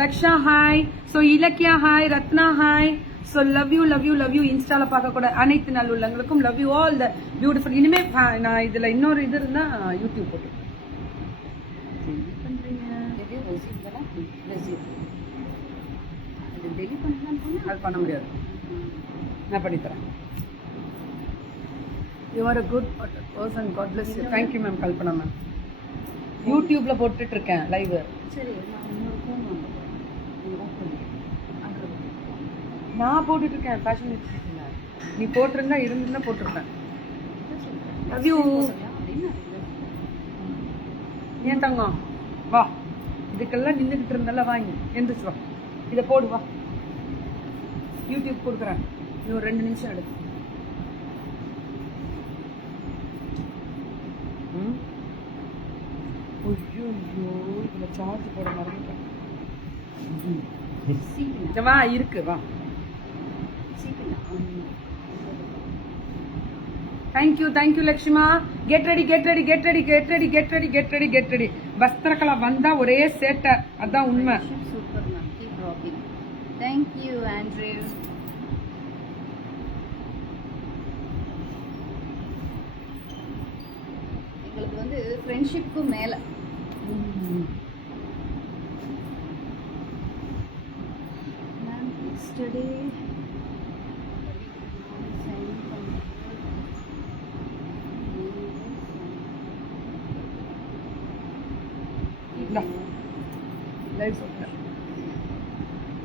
Laksha hi. So Ilakkiya hi, Ratna hi. So love you love you love you. இன்ஸ்டால பார்க்க கூட அனைத்து நாள் உள்ளவங்களுக்கும் love you all the beautiful. இனிமே நான் இதுல இன்னொரு இது இருந்தா யூடியூப் போட்டு அது பண்ண முடியாது. நான் பண்ணித்தரேன். You are a good person. God bless you. Thank you ma'am Kalpana ma'am. யூடியூப்ல போட்டுட்டு இருக்கேன் லைவ். சரி, நான் இன்னொரு ஃபோன் வாங்குறேன். நான் போட்டுட்டு இருக்கேன் ஃபேஷன் வீக்ல. நீ போட்டிருந்தா இருந்திருந்தா போட்டிருப்பேன். Love you. ஏன் தங்கம் வா. இதுக்கெல்லாம் நின்றுகிட்டு இருந்தால வாங்கி எந்திரிச்சு வா. இதை போடு வா. யூடியூப் கொடுக்குறேன். இன்னும் 2 நிமிஷம் எடுத்து. ஐயோ இதுல சார்ஜ் போட மறந்துட்டேன். வா இருக்கு வா. தேங்க்யூ லக்ஷ்மா. Get ready get ready get ready get ready get ready get ready get ready. Vastrakala வந்தா ஒரே சேட்டை, அதான் உண்மை. Super ma'am. Keep rocking. Thank you Andrew. எங்களுக்கு வந்து ஃப்ரெண்ட்ஷிப்க்கும் மேல. மேம் எஸ்டர்டே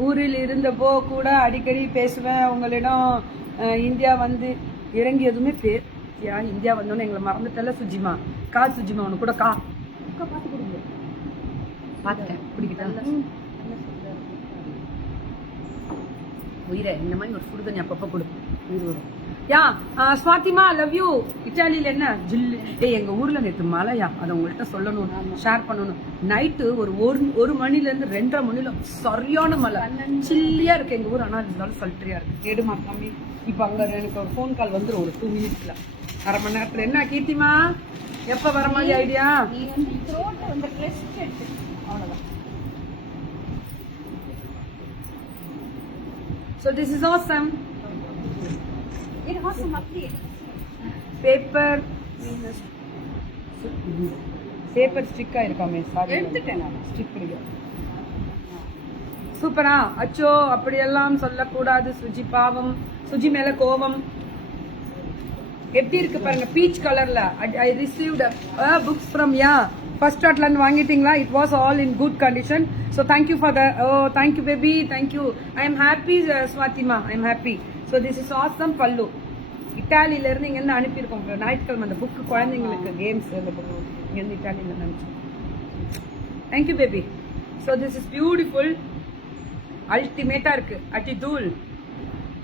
ஊரில் இருந்தப்போ கூட அடிக்கடி பேசுவேன் உங்களிடம். இந்தியா வந்து இறங்கியதுமே இந்தியா வந்தோன்னு எங்களை மறந்துட்டல சுஜிமா. கா சுஜிமா உனக்கு கூட கா பார்த்து கொடுங்க. பார்த்துட்டேன் பிடிக்கிட்டா உயிரை. இந்த மாதிரி ஒரு சுடுதண்ணி அப்பப்போ கொடு, உயிர் வரும். யா ஸ்வாதிமா லவ் யூ. இட்டாலியில என்ன ஜில்லு. எங்க ஊர்ல நேற்று மழையா, அதை உங்கள்கிட்ட சொல்லணும், ஷேர் பண்ணணும். நைட்டு ஒரு மணில இருந்து 2:30 மணில சரியான மழை, சில்லியா இருக்கு எங்க ஊர். ஆனா இருந்தாலும் சல்ட்ரியா இருக்கு. கேடுமா தம்பி. இப்ப அங்க எனக்கு ஒரு ஃபோன் கால் வந்துடும் ஒரு 2 மினிட்ஸ்ல, அரை மணி நேரத்துல. என்ன கீர்த்திமா எப்ப வர மாதிரி ஐடியா? நீ வந்து த்ரோட் வந்து ரெஸ்ட் எடுத்து அவ்வளவுதான். So this is awesome. இது awesome அப்படியே. பேப்பர் ஸ்டிக் ஆயிருக்காமே. சாரி எடுத்துட்டேன் நான். ஸ்டிக் பிடிக்க. சூப்பரா. அச்சோ அப்படியெல்லாம் சொல்லக்கூடாது சுஜி, பாவம். சுஜி மேல கோவம். எப்படி இருக்கு பாருங்க, பீச் கலர்ல. ஐ ரிசீவ்ட் புக்ஸ் ஃப்ரம் யா ஃபர்ஸ்ட் லாட்ல இருந்து வாங்கிட்டீங்களா? It was all in good condition. So thank you for the. Oh thank you baby, thank you. I am happy ஸ்வாதிமா, I am happy. So this is awesome பல்லு. இட்டாலியில இருந்து இங்க இருந்து அனுப்பியிருக்கோம் ஞாயிற்றுக்கிழமை. அந்த புக்கு குழந்தைங்களுக்கு கேம்ஸ், அந்த புக்கு இங்க இருந்து இட்டாலியில அனுப்பிச்சோம். Thank you baby. So this is beautiful. அல்டிமேட்டா இருக்கு. அட்டி தூள்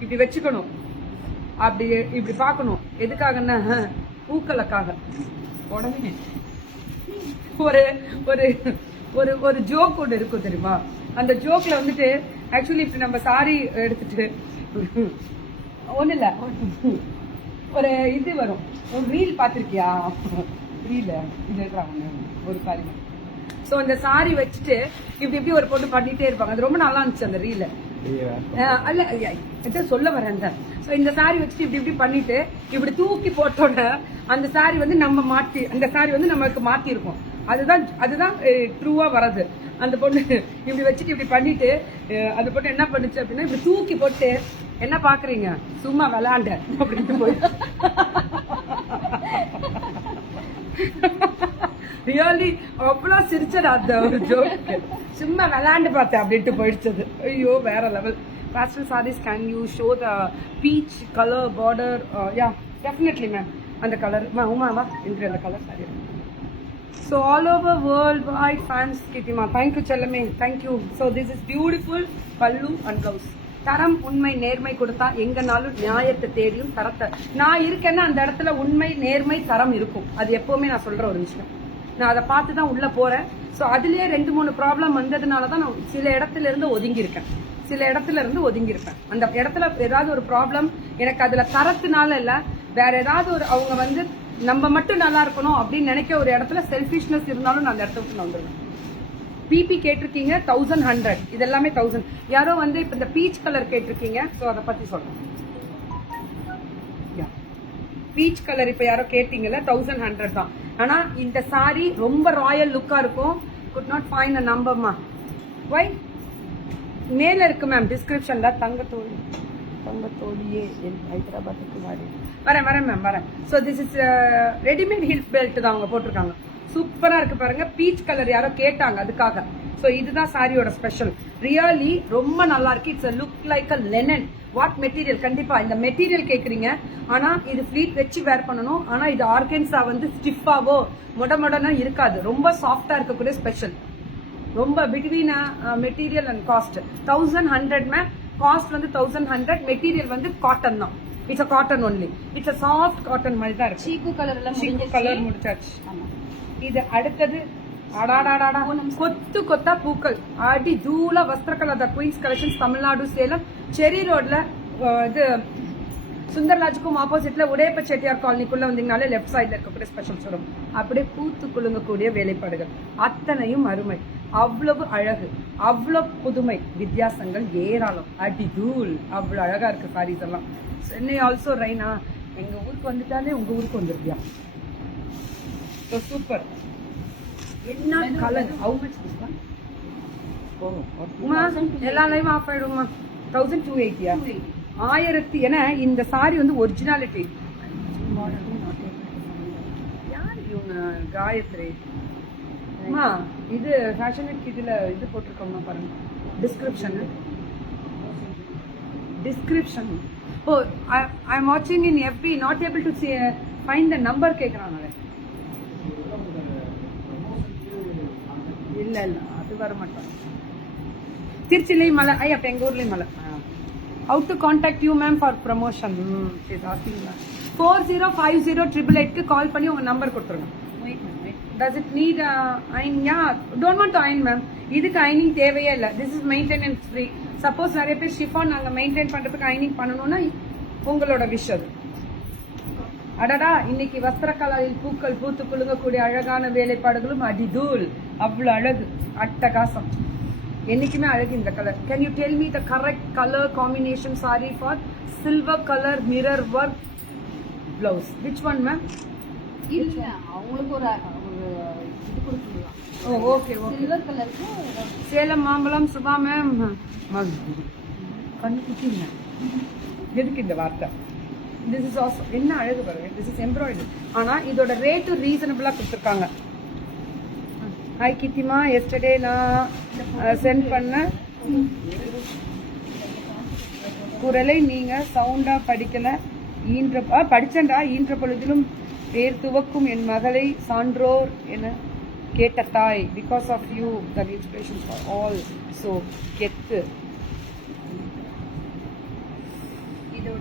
இப்படி வச்சுக்கணும், அப்படி இப்படி பார்க்கணும். எதுக்காகன்னா பூக்களுக்காக. உடனே ஒரு ஒரு ஒரு ஒரு ஜோக் ஒன்று இருக்கும் தெரியுமா? அந்த ஜோக்ல வந்துட்டு ஆக்சுவலி இப்ப நம்ம சாரி எடுத்துட்டு ஒண்ணு இல்ல, ஒரு இது வரும், ஒரு ரீல் பாத்திருக்கியா? ரீல் இது ஒரு சாரி. ஸோ அந்த சாரி வச்சுட்டு இப்படி இப்படி ஒரு பொண்ணு பண்ணிட்டே இருப்பாங்க. அது ரொம்ப நல்லா இருந்துச்சு அந்த ரீல. அல்ல சொல்ல வரேன். ஸோ இந்த சாரி வச்சுட்டு இப்படி இப்படி பண்ணிட்டு இப்படி தூக்கி போட்டோன்னே அந்த சாரி வந்து நம்ம மாத்தி, அந்த சாரி வந்து நம்மளுக்கு மாத்தி இருக்கும். அதுதான் ட்ரூவா வர்றது. அந்த பொண்ணு இப்படி வச்சுட்டு இப்படி பண்ணிட்டு அந்த பொண்ணு என்ன பண்ணுச்சு அப்படின்னா இப்படி தூக்கி போட்டு, என்ன பாக்குறீங்க, சும்மா விளையாண்ட அப்படின்ட்டு போய் ரியலி அவ்வளவு சிரிச்சடா அந்த ஒரு ஜோக்கு. சும்மா விளையாண்டு பார்த்தேன் அப்படின்ட்டு போயிடுச்சது. ஐயோ வேற level. Pastel sarees, can you show the peach color border? Yeah, definitely ma'am. And the color, Uma, into the color saree. So all over worldwide fans, Kitima. Thank you Chellame, thank you. So this is beautiful pallu and blouse. தரம் உண்மை நேர்மை கொடுத்தா எங்கனாலும் நியாயத்தை தேடியும் தரத்தை. நான் இருக்கேன்னா அந்த இடத்துல உண்மை நேர்மை தரம் இருக்கும். அது எப்பவுமே நான் சொல்ற ஒரு விஷயம். நான் அதை பார்த்து தான் உள்ள போறேன். ஸோ அதுலயே 2-3 ப்ராப்ளம் வந்ததுனாலதான் நான் சில இடத்துல இருந்து ஒதுங்கி இருக்கேன். அந்த இடத்துல ஏதாவது ஒரு ப்ராப்ளம் எனக்கு அதுல தரத்தினால இல்ல, வேற ஏதாவது ஒரு அவங்க வந்து நம்ம மட்டும் நல்லா இருக்கணும் அப்படின்னு நினைக்க ஒரு இடத்துல செல்ஃபிஷ்னஸ் இருந்தாலும் நான் அந்த இடத்துக்கு நான் வந்துடுவேன். பிபி கேட்டிருக்கீங்க 1100, இது எல்லாமே 1000. யாரோ வந்து இப்ப இந்த பீச் கலர் கேட்டிருக்கீங்க. ஸோ அதை பத்தி சொல்றேன். பீச் கலர் இப்ப யாரோ கேட்டீங்கல்ல, 1100 தான். ஆனா இந்த சாரி ரொம்ப ராயல் லுக்கா இருக்கும். குட் நாட் ஃபைண்ட் அ நம்பர்மா. வை மேல இருக்கு மேம் டிஸ்கிரிப்ஷன்ல. தங்கத்தோழியே ஹைதராபாத்துக்கு வரேன் மேம் வரேன். So this is readymade hill belt தான் அவங்க போட்டிருக்காங்க. சூப்பரா இருக்கு பாருங்க. பீச் கலர் யாரோ கேட்டாங்க அதுக்காக. ஸோ இதுதான் சாரியோட ஸ்பெஷல். ரியலி ரொம்ப நல்லா இருக்கு. It's look like a linen. What material? கண்டிப்பா இந்த மெட்டீரியல் கேக்குறீங்க. ஆனா இது ஃபிளீட் வச்சு வேர் பண்ணணும். ஆனா இது ஆர்கன்ஸா வந்து ஸ்டிஃபாவோ மொடமொடனா இருக்காது. ரொம்ப சாஃப்டா இருக்கக்கூடிய ஸ்பெஷல். ரொம்ப between material and cost 1100 ma'am. Cost வந்து 1100. மெட்டீரியல் வந்து காட்டன் தான். It's a cotton only. It's a soft cotton மாதிரி தான் இருக்கு. சீக்கு கலர் எல்லாம் முடிச்சாச்சு. இது அடுத்தது அடாடாடாடா கொத்து கொத்தா பூக்கள் அடி தூள வஸ்திரகலா குயின்ஸ் கலெக்ஷன்ஸ் தமிழ்நாடு சேலம் செரி ரோட்ல இது சுந்தர்ராஜுக்கும் ஆப்போசிட்ல உடையப்ப செட்டியார் காலனிக்குள்ள வந்தீங்கனாலே லெஃப்ட் சைட்ல இருக்கக்கூடிய ஸ்பெஷல் ஷோரூம். அப்படியே பூத்து குலுங்கக்கூடிய வேலைப்பாடுகள் அத்தனையும் அருமை. அவ்வளவு அழகு, அவ்வளவு புதுமை, வித்தியாசங்கள் ஏராளம். அடி தூள் அவ்வளவு அழகா இருக்கு சாரீஸ் எல்லாம். சென்னை ஆல்சோ ரைனா. எங்க ஊருக்கு வந்துட்டாலே உங்க ஊருக்கு வந்துருக்கியா? சூப்பர். என்ன கலர்? How much discount? எல்லா லைவும் ஆஃப் ஆயிடுமா? 1280. 1000. ஏன்னா இந்த சாரி வந்து ஒரிஜினாலிட்டி. யார் இவங்க? காயத்ரி. இது ஃபேஷன் இதுல இது போட்டிருக்கோம்னா பாருங்க டிஸ்கிரிப்ஷன். ஓ ஐ எம் வாட்சிங் இன் FB. Not able to find the number கேட்குறாங்க. இல்ல அது வர மாட்டாங்க. திருச்சிலையும் மலை. அப்ப எங்க ஊர்லயும் மலை. How to contact you ma'am for promotion? She's asking that. 405088 கால் பண்ணி உங்க நம்பர் கொடுத்துருங்க. Does it need iron? Yeah, don't want to iron ma'am. இதுக்கு ironing தேவையே இல்ல. This is maintenance free. Suppose நிறைய பேர் ஷிஃபான் நாங்க மெயின்டைன் பண்றதுக்கு ironing பண்ணணும்னா உங்களோட விஷ் அது. அடடா இன்னைக்கு வஸ்திரக்கலையில் பூக்கள் பூத்து குலுங்கக்கூடிய அழகான வேலைப்பாடுகளும் அடிதூள். அவ்வளவு அழகு, அட்டகாசம். என்னைக்குமே அழகு இந்த colour. Can you tell me the correct colour combination sorry for silver colour mirror work blouse? Which one ma'am? இல்ல அவங்களுக்கு ஒரு இது கொடுத்துடலாம். ஓ ஓகே ஓகே. சில்வர் கலருக்கு சேலம் மாம்பழம் சுபா மேம். கண்ணு குட்டிங்க. எதுக்கு இந்த வார்த்தை? This is also என்ன அழகு பாருங்க. This is embroidery. ஆனா இதோட ரேட் ரீசனபிளா கொடுத்திருக்காங்க. ஹாய் கித்திமா, எஸ்டர்டே நான் சென்ட் பண்ண குரலை நீங்க சவுண்டா படிக்கல. படிச்சேன்டா. ஈன்ற பொழுதிலும் பேர் துவக்கும் என் மகளை சான்றோர் என கேட்ட தாய். Because of you the inspiration for all. So கெத்து.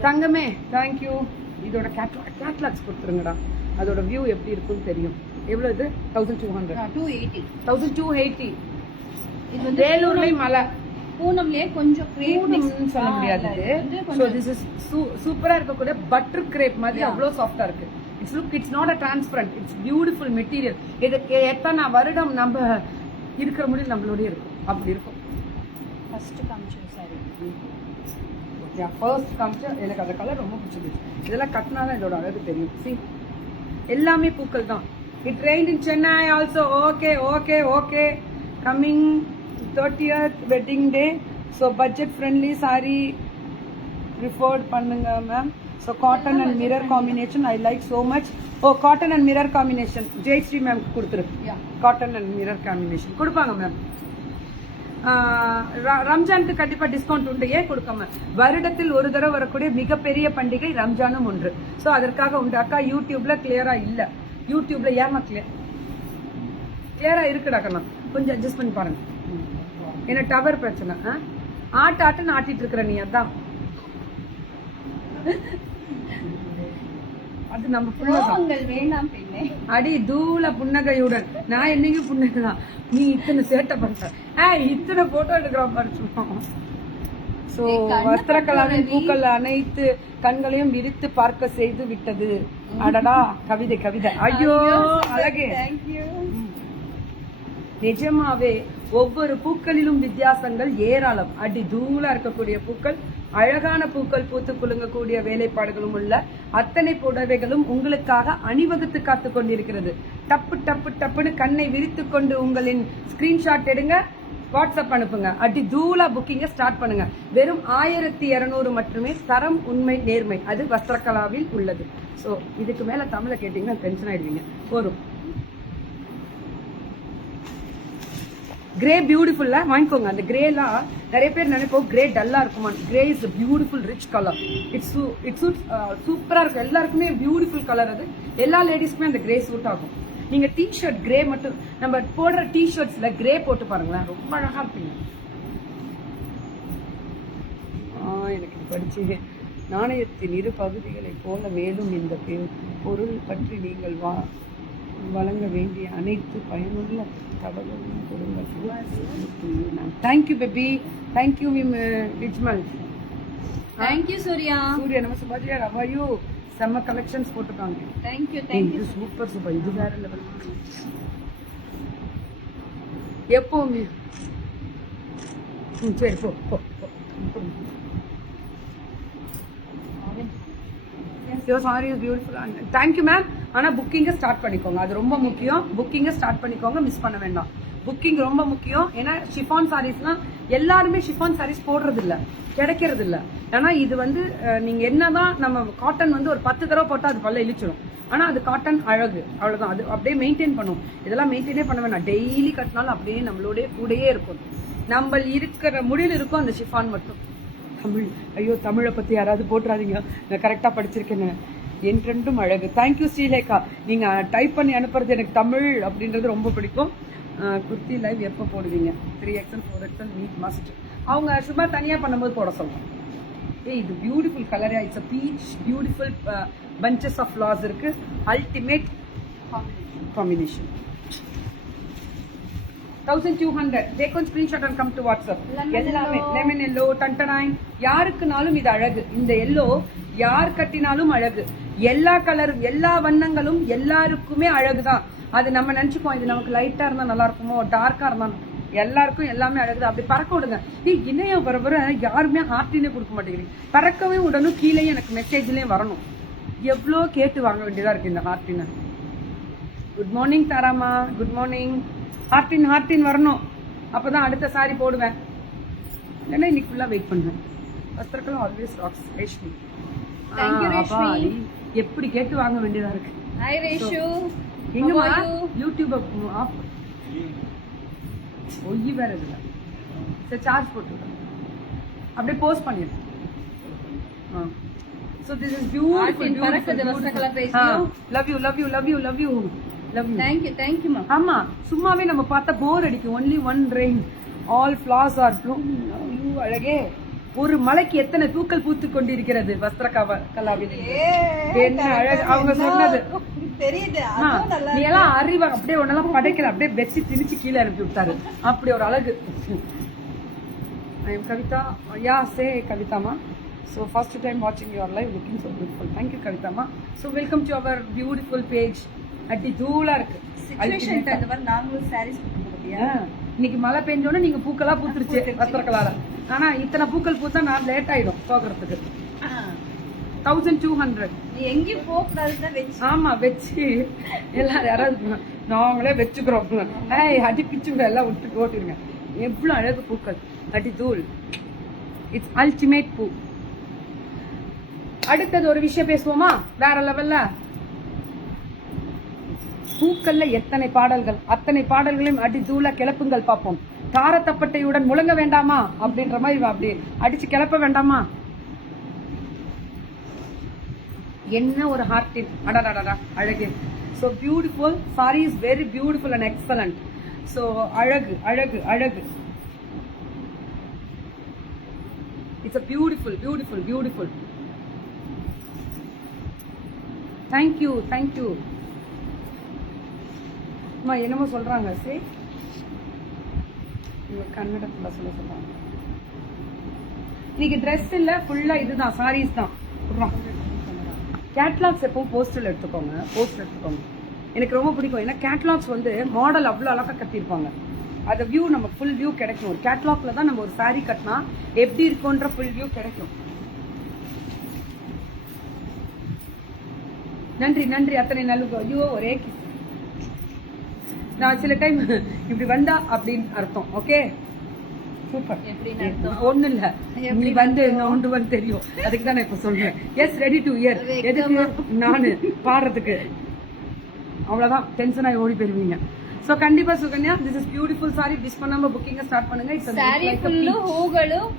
தங்கமே தேங்க்யூ. இதோட கேட்லாக்ஸ் கொடுத்துருங்கடா, அதோட வியூ எப்படி இருக்குன்னு தெரியும். எவ்வளவு இது? 1200. 1280. இது வந்து வேலூர்ல மலை பூனம்லயே கொஞ்சம் பூனம்னு சொல்ல முடியாது. சோ திஸ் இஸ் சூப்பரா இருக்கக்கூடிய பட்டர் கிரேப் மாதிரி அவ்வளவு சாஃப்டா இருக்கு. It's not a transparent, it's beautiful material. இதுக்கு எத்தனை வருடம் நம்ம இருக்கிற முடியும் நம்மளோட இருக்கும், அப்படி இருக்கும். ஃபர்ஸ்ட் காமிச்சது சாரி. ஃபர்ஸ்ட் காமிச்சா எனக்கு அந்த கலர் ரொம்ப பிடிச்சிருந்துச்சு. இதெல்லாம் கட்டினாதான் இதோட அழகு தெரியும். சி எல்லாமே பூக்கள் தான். It rained in Chennai also. Okay okay okay. Coming 30th wedding day. So budget friendly sari preferred பண்ணுங்க ma'am. So cotton and mirror combination I like so much. Oh cotton and mirror combination Jayashree ma'am கொடுத்துரு. Cotton and mirror combination கொடுப்பாங்க ma'am. ரம்ஜானுக்கு கண்டிப்பா discount உண்டு. ஏன் கொடுக்காம? வருடத்தில் ஒரு தடவை வரக்கூடிய மிகப்பெரிய பண்டிகை ரம்ஜானும் ஒன்று. ஸோ அதற்காக உண்டு. அக்கா யூடியூப்ல கிளியரா இல்ல. யூடியூப்ல ஏமா கிளியரா இருக்குடா கண்ணா, கொஞ்சம் அட்ஜஸ்ட் பண்ணி பாருங்க. என்ன டவர் பிரச்சனை? ஆட்டுன்னு ஆட்டிட்டு இருக்கிற நீ, அதான் அது நம்ம புன்னகங்கள் வேண்டாம் பெண்ணே. அடி தூள புன்னகையுடன் நான் என்னைக்கும் புன்னகைதான். நீ இத்தனை சேட்டை பண்ற, இத்தனை போட்டோ எடுக்கிறோம் பாருச்சோம். சோ வஸ்திரக்கலாவின் பூக்கள் அனைத்து கண்களையும் விரித்து பார்க்க செய்து விட்டது. அடடா கவிதை கவிதை. ஐயோ அழகே. நிஜமாவே ஒவ்வொரு பூக்களிலும் வித்தியாசங்கள் ஏராளம். அடி தூளா இருக்கக்கூடிய பூக்கள், அழகான பூக்கள் பூத்து குலுங்கக்கூடிய வேலைப்பாடுகளும் உள்ள அத்தனை புடவைகளும் உங்களுக்காக அணிவகுத்து காத்து கொண்டிருக்கிறது. டப்பு டப்பு டப்புன்னு கண்ணை விரித்து கொண்டு உங்களின் ஸ்கிரீன்ஷாட் எடுங்க, வாட்ஸ்அப் அனுப்புங்க. அடி தூளா புக்கிங்க ஸ்டார்ட் பண்ணுங்க. வெறும் 1200 மட்டுமே. தரம் உண்மை நேர்மை, அது வஸ்திரகலாவில் உள்ளது. சோ இதுக்கு மேல தமிழ கேட்டீங்கன்னா டென்ஷன் ஆயிடுவீங்க. போதும். கிரே பியூட்டிஃபுல்லா வாங்கிக்கோங்க. அந்த கிரேலாம் நிறைய பேர் நினைப்போம் கிரே டல்லா இருக்குமா. Grey is beautiful rich colour. It's சூப்பரா இருக்கும். எல்லாருக்குமே பியூட்டிஃபுல் கலர். அது எல்லா லேடிஸ்க்குமே அந்த கிரே சூட் ஆகும். நீங்க டிஷர்ட் கிரே மட்டும், நம்ம போடுற டிஷர்ட்ஸ்ல கிரே போட்டு பாருங்களேன், ரொம்ப அழகா இருப்பீங்க. எனக்கு படிச்சு நாணயத்தின் இரு பகுதிகளை போல மேலும் இந்த பொருள் பற்றி நீங்கள் வழங்க வேண்டிய அனைத்து பயனுள்ள தகவலும் கொடுங்கள். Thank you baby. Thank you Vijmal. Thank you Surya. Surya நம்ம சுபாஜியா ரவாயு செம்ம கலெக்ஷன்ஸ் போட்டுருக்காங்க. Thank you thank you. Super super. இது வேற லெவல். எப்பவுமே சரி போ போ. Your saree is beautiful. Thank you ma'am. ஆனா புக்கிங்க ஸ்டார்ட் பண்ணிக்கோங்க, அது ரொம்ப முக்கியம். புக்கிங்க ஸ்டார்ட் பண்ணிக்கோங்க, மிஸ் பண்ண வேண்டாம். புக்கிங் ரொம்ப முக்கியம். ஏன்னா ஷிஃபான் சாரீஸ்லாம் எல்லாருமே ஷிஃபான் சாரீஸ் போடுறது இல்ல, கிடைக்கிறது இல்ல. ஏன்னா இது வந்து நீங்க என்னதான் நம்ம காட்டன் வந்து ஒரு 10 தடவை போட்டா அது பல்ல இழிச்சிடும். ஆனா அது காட்டன் அழகு, அவ்வளவுதான். அது அப்படியே மெயின்டைன் பண்ணும். இதெல்லாம் மெயின்டைனே பண்ண வேண்டாம். டெய்லி கட்டினாலும் அப்படியே நம்மளோட கூடயே இருக்கும். நம்ம இருக்கிற முடிவில் இருக்கும் அந்த ஷிஃபான் மட்டும். தமிழ், ஐயோ தமிழை பத்தி யாராவது போட்டுறாதீங்க, நான் கரெக்டா படிச்சிருக்கேன்னு. என்றென்றும் அழகு. தேங்க்யூ ஸ்ரீலேகா. நீங்க டைப் பண்ணி அனுப்புறது எனக்கு தமிழ் அப்படின்றது ரொம்ப பிடிக்கும். குர்த்தி லைவ் எப்போ போடுவீங்க? 3XL 4XL NEET must. அவங்க சும்மா தனியா பண்ணும்போது போட சொல்றோம். இது பியூட்டிஃபுல் கலரா. It's a peach beautiful bunches of flowers இருக்கு. Ultimate combination. 1200. Take one screenshot and come to WhatsApp. எல்லாமே லெமன் எல்லோ, டன்டனாய், யாருக்குனாலும் இது அழகு. இந்த எல்லோ யார் கட்டினாலும் அழகு. எல்லா கலரும் எல்லா வண்ணங்களும் எல்லாருக்குமே அழகுதான். அது நம்ம நினைச்சுக்கோம் இது நமக்கு லைட்டா இருந்தா நல்லா இருக்குமோ, டார்க்கா இருந்தா, எல்லாருக்கும் எல்லாமே அழகுதான். அப்படி பறக்க விடுங்க. இணையம் வர யாருமே ஹார்ட்டினே கொடுக்க மாட்டேங்கிறீங்க. பறக்கவே விடணும், கீழே எனக்கு மெசேஜ்லயும் வரணும். எவ்வளோ கேட்டு வாங்க வேண்டியதா இருக்கு இந்த ஹார்ட்டின. குட் மார்னிங் தாராமா. Good morning. ஹார்ட்டின் வரணும், அப்பதான் அடுத்த சாரி போடுவேன். இல்லைன்னா இன்னைக்கு ஃபுல்லா வெயிட் பண்ணுவேன். வஸ்திரக்கெல்லாம் ஆல்வேஸ் ராக்ஸ். ரேஷ்மி. எப்படி கேட்டு வாங்க வேண்டியதா இருக்கு. Hi rash. எங்கம்மா யூடியூப் ஆஃப் ஒய்யி வேற இதுல சரி சார்ஜ் போட்டுருக்கேன். அப்படியே போஸ்ட் பண்ணிடுறேன். So this is beautiful. Love you, love you, love you, love you. Thank you ma. ஆமா, சும்மாவே நம்ம பார்த்தா போர் அடிக்கும். only one rain, all flowers are bloom. You அழகே. ஒரு மலைக்கு எத்தனை பூக்கள் பூத்து கொண்டிருக்கிறது வஸ்திர கலாவில். என்ன அழகு அவங்க சொன்னது. தெரியுது. நீ எல்லாம் அறிவா அப்படியே ஒன்னெல்லாம் படைக்கல, அப்படியே பெட்ஷி திணிச்சு கீழே அனுப்பி விட்டாரு. அப்படி ஒரு அழகு. I am Kavita. Yeah, say Kavita ma. So first time watching your live, looking so beautiful. Thank you Kavita ma. So welcome to our beautiful page. அடி தூளா இருக்கு. சிச்சுவேஷன் தகுந்த மாதிரி நாங்களும் சாரீஸ் போட்டுக்கிட்டியா? இன்னைக்கு மழை பெஞ்சோன்னு நீங்க பூக்களா பூத்துருச்சு வஸ்திரக்கலால. ஆனா இத்தனை பூக்கள் பூத்தா நான் லேட் ஆயிடும் போகிறதுக்கு. 1200. நீ எங்கேயும் போகக்கூடாதுதான் வச்சு. ஆமா வச்சு எல்லாரும் யாராவது நாங்களே வச்சுக்கிறோம். அடி பிச்சு எல்லாம் விட்டு ஓட்டிருங்க. எவ்வளவு அழகு பூக்கள். அடி தூள். இட்ஸ் அல்டிமேட் பூ. அடுத்தது ஒரு விஷயம் பேசுவோமா வேற லெவல்ல. பூக்கள்ல எத்தனை பாடல்கள், அத்தனை பாடல்களையும் அடி தூள கிளப்புங்கள் பார்ப்போம். தாரத்தப்பட்டையுடன் முழங்க வேண்டாமா அப்படின்ற மாதிரி அப்படி அடிச்சு கிளப்ப வேண்டாமா? என்ன ஒரு ஹார்டின் அடடா அழகு. So beautiful. Saree is very beautiful and excellent. So அழகு அழகு அழகு. It's a beautiful beautiful beautiful. Thank you thank you. அம்மா என்னமோ சொல்றாங்க. சே கன்னடத்துல சொல்றாங்க. இன்னைக்கு ட்ரெஸ் இல்ல, ஃபுல்லா இதுதான் சாரீஸ் தான். கேட்லாக்ஸ் எப்பவும் போஸ்டர்ல எடுத்துக்கோங்க. போஸ்டர் எடுத்துக்கோங்க. எனக்கு ரொம்ப பிடிக்கும். ஏன்னா கேட்லாக்ஸ் வந்து மாடல் அவ்வளோ அழகா கட்டியிருப்பாங்க. அந்த வியூ நம்ம ஃபுல் வியூ கிடைக்கும். ஒரு கேட்லாக்ல தான் நம்ம ஒரு சாரீ கட்டினா எப்படி இருக்கும்ன்ற ஃபுல் வியூ கிடைக்கும். நன்றி நன்றி அத்தனை நல்ல. ஐயோ ஒரே கிஸ். நான் சில டைம் இப்படி வந்தா அப்படின்னு அர்த்தம். Okay super. ஒண்ணு இல்ல, நீ வந்து ஒன்று வந்து தெரியும். அதுக்கு தான் நான் இப்ப சொல்றேன். S ready to year. எதுக்கு நானு பாடுறதுக்கு அவ்வளவுதான். டென்ஷன் ஆகி ஓடி போயிருவீங்க. சோ கண்டிப்பா Sukanya, this is beautiful sorry. Miss பண்ணாம புக்கிங்க ஸ்டார்ட் பண்ணுங்க. சாரி ஃபுல்லு ஹூகளும்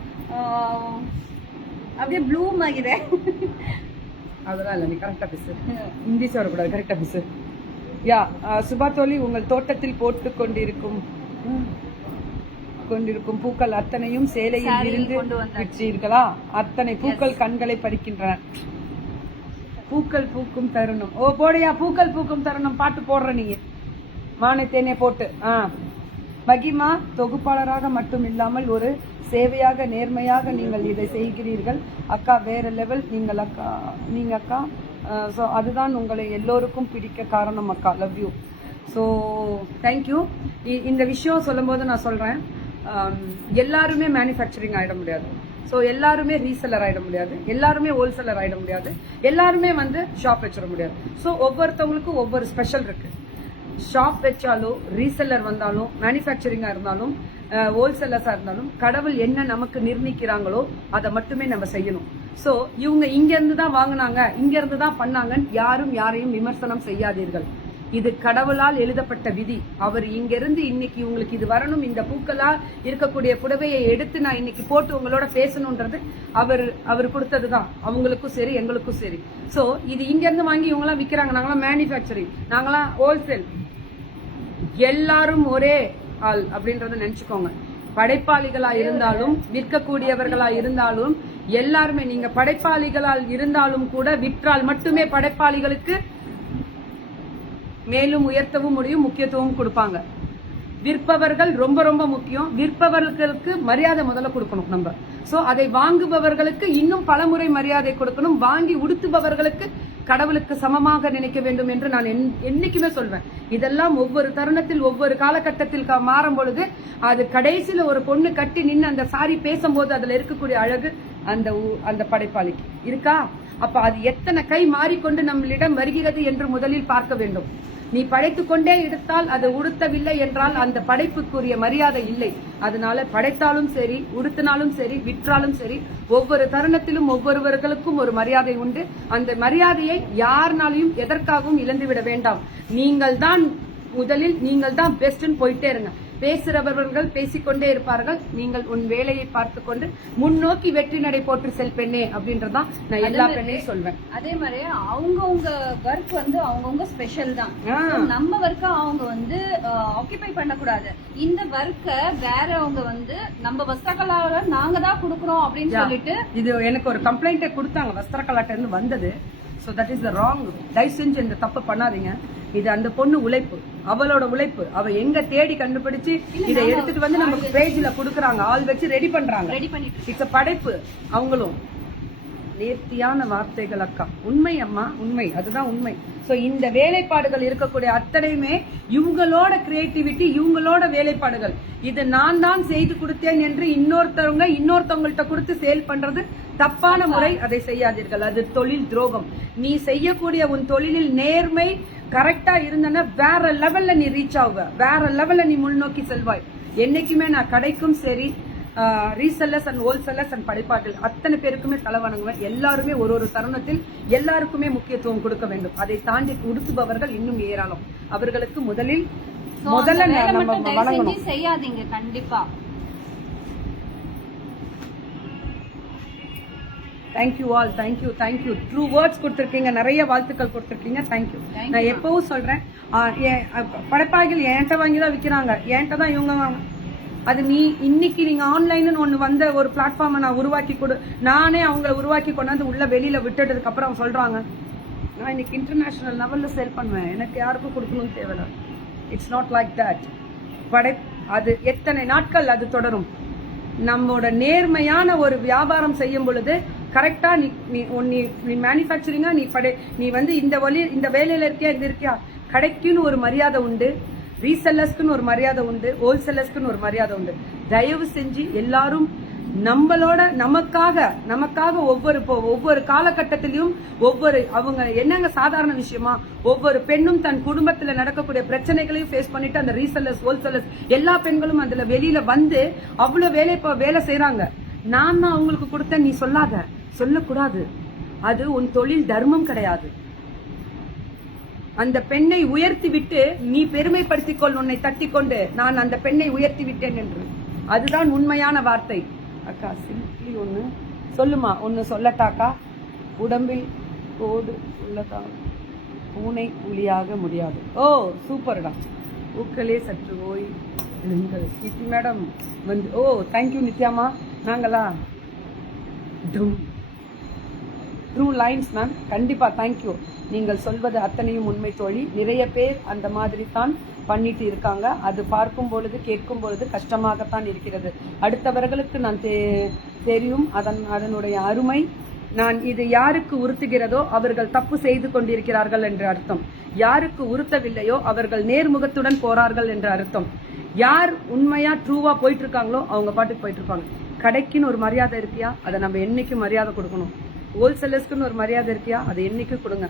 அப்படியே ப்ளூம் ஆಗಿದೆ. அதெல்லாம் இல்ல, நீ கரெக்டா பேசு. இங்கிலீஷ் வரக்கூடாது, கரெக்டா பேசு. யா சுபா தோழி, உங்கள் தோட்டத்தில் போட்டு கொண்டிருக்கும் பூக்கள் அத்தனையும் சேலையில் இருந்து விற்றீர்களா? அத்தனை பூக்கள் கண்களை பறிக்கின்றன. பூக்கள் பூக்கும் தருணம். ஓ போடையா, பூக்கள் பூக்கும் தருணம் பாட்டு போடுற நீங்க. மானத்தேனே போட்டு. மகிமா தொகுப்பாளராக மட்டும் இல்லாமல் ஒரு சேவையாக நேர்மையாக நீங்கள் இதை செய்கிறீர்கள் அக்கா. வேற லெவல் நீங்க அக்கா. ஸோ அதுதான் உங்களை எல்லோருக்கும் பிடிக்க காரணம் அக்கா. Love you. So thank you. இந்த விஷயம் சொல்லும் போது நான் சொல்றேன், எல்லாருமே மேனுஃபேக்சரிங் ஆயிட முடியாது. ஸோ எல்லாருமே ரீசெல்லர் ஆயிட முடியாது, எல்லாருமே ஹோல்சேலர் ஆயிட முடியாது, எல்லாருமே வந்து ஷாப் வச்சிட முடியாது. ஸோ ஒவ்வொருத்தவங்களுக்கும் ஒவ்வொரு ஸ்பெஷல் இருக்கு. ஷாப் வச்சாலும், ரீசெல்லர் வந்தாலும், மேனுஃபேக்சரிங்கா இருந்தாலும், ஹோல்சேலர்ஸா இருந்தாலும், கடவுள் என்ன நமக்கு நிர்ணயிக்கிறாங்களோ அதை மட்டுமே நம்ம செய்யணும். சோ இவங்க இங்க இருந்து தான் வாங்கினாங்க, இங்க இருந்து தான் பண்ணாங்கன்னு யாரும் யாரையும் விமர்சனம் செய்யாதீர்கள். இது கடவுளால் எழுதப்பட்ட விதி. அவர் இங்க இருந்து இன்னைக்கு உங்களுக்கு இது வரணும், இந்த பூக்களா இருக்கக்கூடிய புடவையை எடுத்து நான் இன்னைக்கு போட்டு உங்களோட பேசணும்ன்றது அவர் கொடுத்ததுதான். அவங்களுக்கும் சரி எங்களுக்கும் சரி. சோ இது இங்க இருந்து வாங்கி இவங்க எல்லாம் விக்கிறாங்க. நாங்களாம் மேனுஃபேக்சரிங், நாங்களாம் ஹோல்சேல். எல்லாரும் ஒரே ஆள் அப்படின்றத நினைச்சுக்கோங்க. படைப்பாளிகளா இருந்தாலும் விற்கக்கூடியவர்களா இருந்தாலும் எல்லாருமே, நீங்க படைப்பாளிகளால் இருந்தாலும் கூட விற்றால் மட்டுமே படைப்பாளிகளுக்கு மேலும் உயர்த்தவும் முடியும், முக்கியத்துவம் கொடுப்பாங்க. விற்பவர்கள் ரொம்ப ரொம்ப முக்கியம். விற்பவர்களுக்கு மரியாதை முதல்ல கொடுக்கணும் நம்ம. சோ அதை வாங்குபவர்களுக்கு இன்னும் பலமுறை மரியாதை கொடுக்கணும். வாங்கி உடுத்துபவர்களுக்கு கடவுளுக்கு சமமாக நினைக்க வேண்டும் என்று நான் என்னைக்குமே சொல்வேன். இதெல்லாம் ஒவ்வொரு தருணத்தில் ஒவ்வொரு காலகட்டத்தில் மாறும் பொழுது அது கடைசியில ஒரு பொண்ணு கட்டி நின்று அந்த சாரி பேசும்போது அதுல இருக்கக்கூடிய அழகு அந்த படைப்பாளிக்கு இருக்கா? அப்ப அது எத்தனை கை மாறிக்கொண்டு நம்மளிடம் வருகிறது என்று முதலில் பார்க்க வேண்டும். நீ படைத்துக் கொண்டே எடுத்தால் அது உடுத்தவில்லை என்றால் அந்த படைப்புக்குரிய மரியாதை இல்லை. அதனால படைத்தாலும் சரி, உடுத்தினாலும் சரி, விற்றாலும் சரி, ஒவ்வொரு தருணத்திலும் ஒவ்வொருவர்களுக்கும் ஒரு மரியாதை உண்டு. அந்த மரியாதையை யாருனாலையும் எதற்காகவும் இழந்துவிட வேண்டாம். நீங்கள் தான் முதலில், நீங்கள் தான் பெஸ்ட்னு போயிட்டே இருங்க. பேசுறவர்கள் பேசிக்கொண்டே இருப்பார்கள், நீங்கள் உன் வேலையை பார்த்து கொண்டு முன்னோக்கி வெற்றி நடை போட்டு செல் பெண்ணே அப்படின்றதான் நான் எல்லா பெண்ணையும் சொல்வேன். அதே மாதிரி அவங்கவுங்க ஒர்க் வந்து அவங்கவுங்க ஸ்பெஷல் தான். நம்ம ஒர்க்க அவங்க வந்து ஆக்கிபை பண்ணக்கூடாது. இந்த ஒர்க்க வேறவங்க வந்து நம்ம வஸ்திரகலால நாங்க தான் கொடுக்கறோம் அப்படின்னு சொல்லிட்டு இது எனக்கு ஒரு கம்ப்ளைண்ட் கொடுத்தாங்க வஸ்திரகலாட்ட இருந்து வந்தது. So that is the wrong. தயவு செஞ்சு இந்த தப்பு பண்ணாதீங்க. இது அந்த பொண்ணு உழைப்பு, அவளோட உழைப்பு. அவ எங்க தேடி கண்டுபிடிச்சு இதை எடுத்துட்டு வந்து நமக்கு பேஜ்ல குடுக்கறாங்க, ஆள் வச்சு ரெடி பண்றாங்க. இட்ஸ் படைப்பு. அவங்களும் நேர்த்தியான வார்த்தைகள் அக்கா. உண்மை அம்மா, உண்மை, அதுதான் உண்மை. சோ இந்த வேலைப்பாடுகள் இருக்கக்கூடிய அத்தனையுமே இவங்களோட கிரியேட்டிவிட்டி, இவங்களோட வேலைப்பாடுகள். இது நான் தான் செய்து கொடுத்தேன் என்று இன்னொருத்தவங்கள்ட்ட கொடுத்து சேல் பண்றது தப்பான முறை. அதை செய்யாதீர்கள், அது தொழில் துரோகம். நீ செய்யக்கூடிய உன் தொழிலில் நேர்மை கரெக்டா இருந்தனா வேற லெவல்ல நீ ரீச் ஆகுவ, வேற லெவல்ல நீ முன்னோக்கி செல்வாய். என்னைக்குமே நான் கடைக்கும் சரி, ரீசெல்லர்ஸ் அண்ட் ஹோல்சேலர்ஸ் அண்ட் படைப்பார்கள் அத்தனை பேருக்குமே தலை வணங்குவேன். எல்லாருமே ஒரு தருணத்தில் எல்லாருக்குமே முக்கியத்துவம் கொடுக்க வேண்டும். அதை தாண்டி உடுத்துபவர்கள் இன்னும் ஏராளம். அவர்களுக்கு முதல்ல நம்ம வணங்கணும். செய்யாதீங்க கண்டிப்பா. Thank you all, thank you thank you. True words கொடுத்துருக்கீங்க, நிறைய வாழ்த்துக்கள் கொடுத்துருக்கீங்க. தேங்க்யூ. நான் எப்பவும் சொல்றேன், படைப்பாளிகள் என்கிட்ட வாங்கி தான் விற்கிறாங்க, என்கிட்ட தான் இவங்க வாங்க. அது இன்னைக்கு நீங்க ஆன்லைன் ஒண்ணு வந்த ஒரு பிளாட்ஃபார்மை நான் உருவாக்கி கொடு, நானே அவங்களை உருவாக்கி கொண்டாந்து உள்ள வெளியில விட்டுட்டதுக்கு அப்புறம் அவங்க சொல்றாங்க நான் இன்னைக்கு இன்டர்நேஷனல் லெவல்ல சேல் பண்ணுவேன், எனக்கு யாருக்கும் கொடுக்கணும்னு தேவையில்ல. It's not like that. அது எத்தனை நாட்கள் அது தொடரும். நம்மோட நேர்மையான ஒரு வியாபாரம் செய்யும் பொழுது கரெக்டா நீ மேனுஃபேக்சரிங்கா நீ வந்து இந்த வேலையில இருக்கியா, இது இருக்கியா, கடைக்குன்னு ஒரு மரியாதை உண்டு, ரீசெல்லர்ஸ்க்குன்னு ஒரு மரியாதை உண்டு, ஹோல்சேலர்ஸ்க்குன்னு ஒரு மரியாதை உண்டு. தயவு செஞ்சு எல்லாரும் நமக்காக ஒவ்வொரு காலகட்டத்திலையும் அவங்க என்னங்க சாதாரண விஷயமா, ஒவ்வொரு பெண்ணும் தன் குடும்பத்துல நடக்கக்கூடிய பிரச்சனைகளையும் ஃபேஸ் பண்ணிட்டு அந்த ரீசெல்லர்ஸ் ஹோல்சேலர்ஸ் எல்லா பெண்களும் அதுல வெளியில வந்து அவ்வளவு வேலை செய்யறாங்க. நான் தான் அவங்களுக்கு கொடுத்தேன் நீ சொல்லக்கூடாது. அது உன் தொழில் தர்மம் கிடையாது. அந்த பெண்ணை உயர்த்தி விட்டு நீ பெருமைப்படுத்திக் கொள், உன்னை தட்டி கொண்டு நான் அந்த பெண்ணை உயர்த்தி விட்டேன் என்று. அதுதான் உண்மையான வார்த்தை. அக்கா சிம்பிளி ஒண்ணு சொல்லுமா, ஒன்னு சொல்லட்டாக்கா. உடம்பில் கோடு உள்ளதான் பூனை புலியாக முடியாது. ஓ சூப்பர்டா. பூக்களே சற்று ஓய் கீர்த்தி மேடம் வந்து. ஓ தேங்க்யூ நித்யாமா. நாங்களா ட்ரூ லைன்ஸ் மேம், கண்டிப்பா தேங்க்யூ. நீங்கள் சொல்வது அத்தனையும் உண்மை தோழி. நிறைய பேர் அந்த மாதிரி தான் பண்ணிட்டு இருக்காங்க. அது பார்க்கும் பொழுது கேட்கும் பொழுது கஷ்டமாகத்தான் இருக்கிறது. அடுத்தவர்களுக்கு நான் தெரியும் அதனுடைய அருமை. நான் இது யாருக்கு உறுத்துகிறதோ அவர்கள் தப்பு செய்து கொண்டிருக்கிறார்கள் என்று அர்த்தம். யாருக்கு உறுத்தவில்லையோ அவர்கள் நேர்முகத்துடன் போறார்கள் என்று அர்த்தம். யார் உண்மையா ட்ரூவா போயிட்டு இருக்காங்களோ அவங்க பாட்டுக்கு போயிட்டு இருப்பாங்க. கடைக்குன்னு ஒரு மரியாதை இருக்கியா, அதை நம்ம என்னைக்கும் மரியாதை கொடுக்கணும். ஹோல்சேலர்ஸ்க்குன்னு ஒரு மரியாதை இருக்கியா, அதை என்னைக்கு கொடுங்க.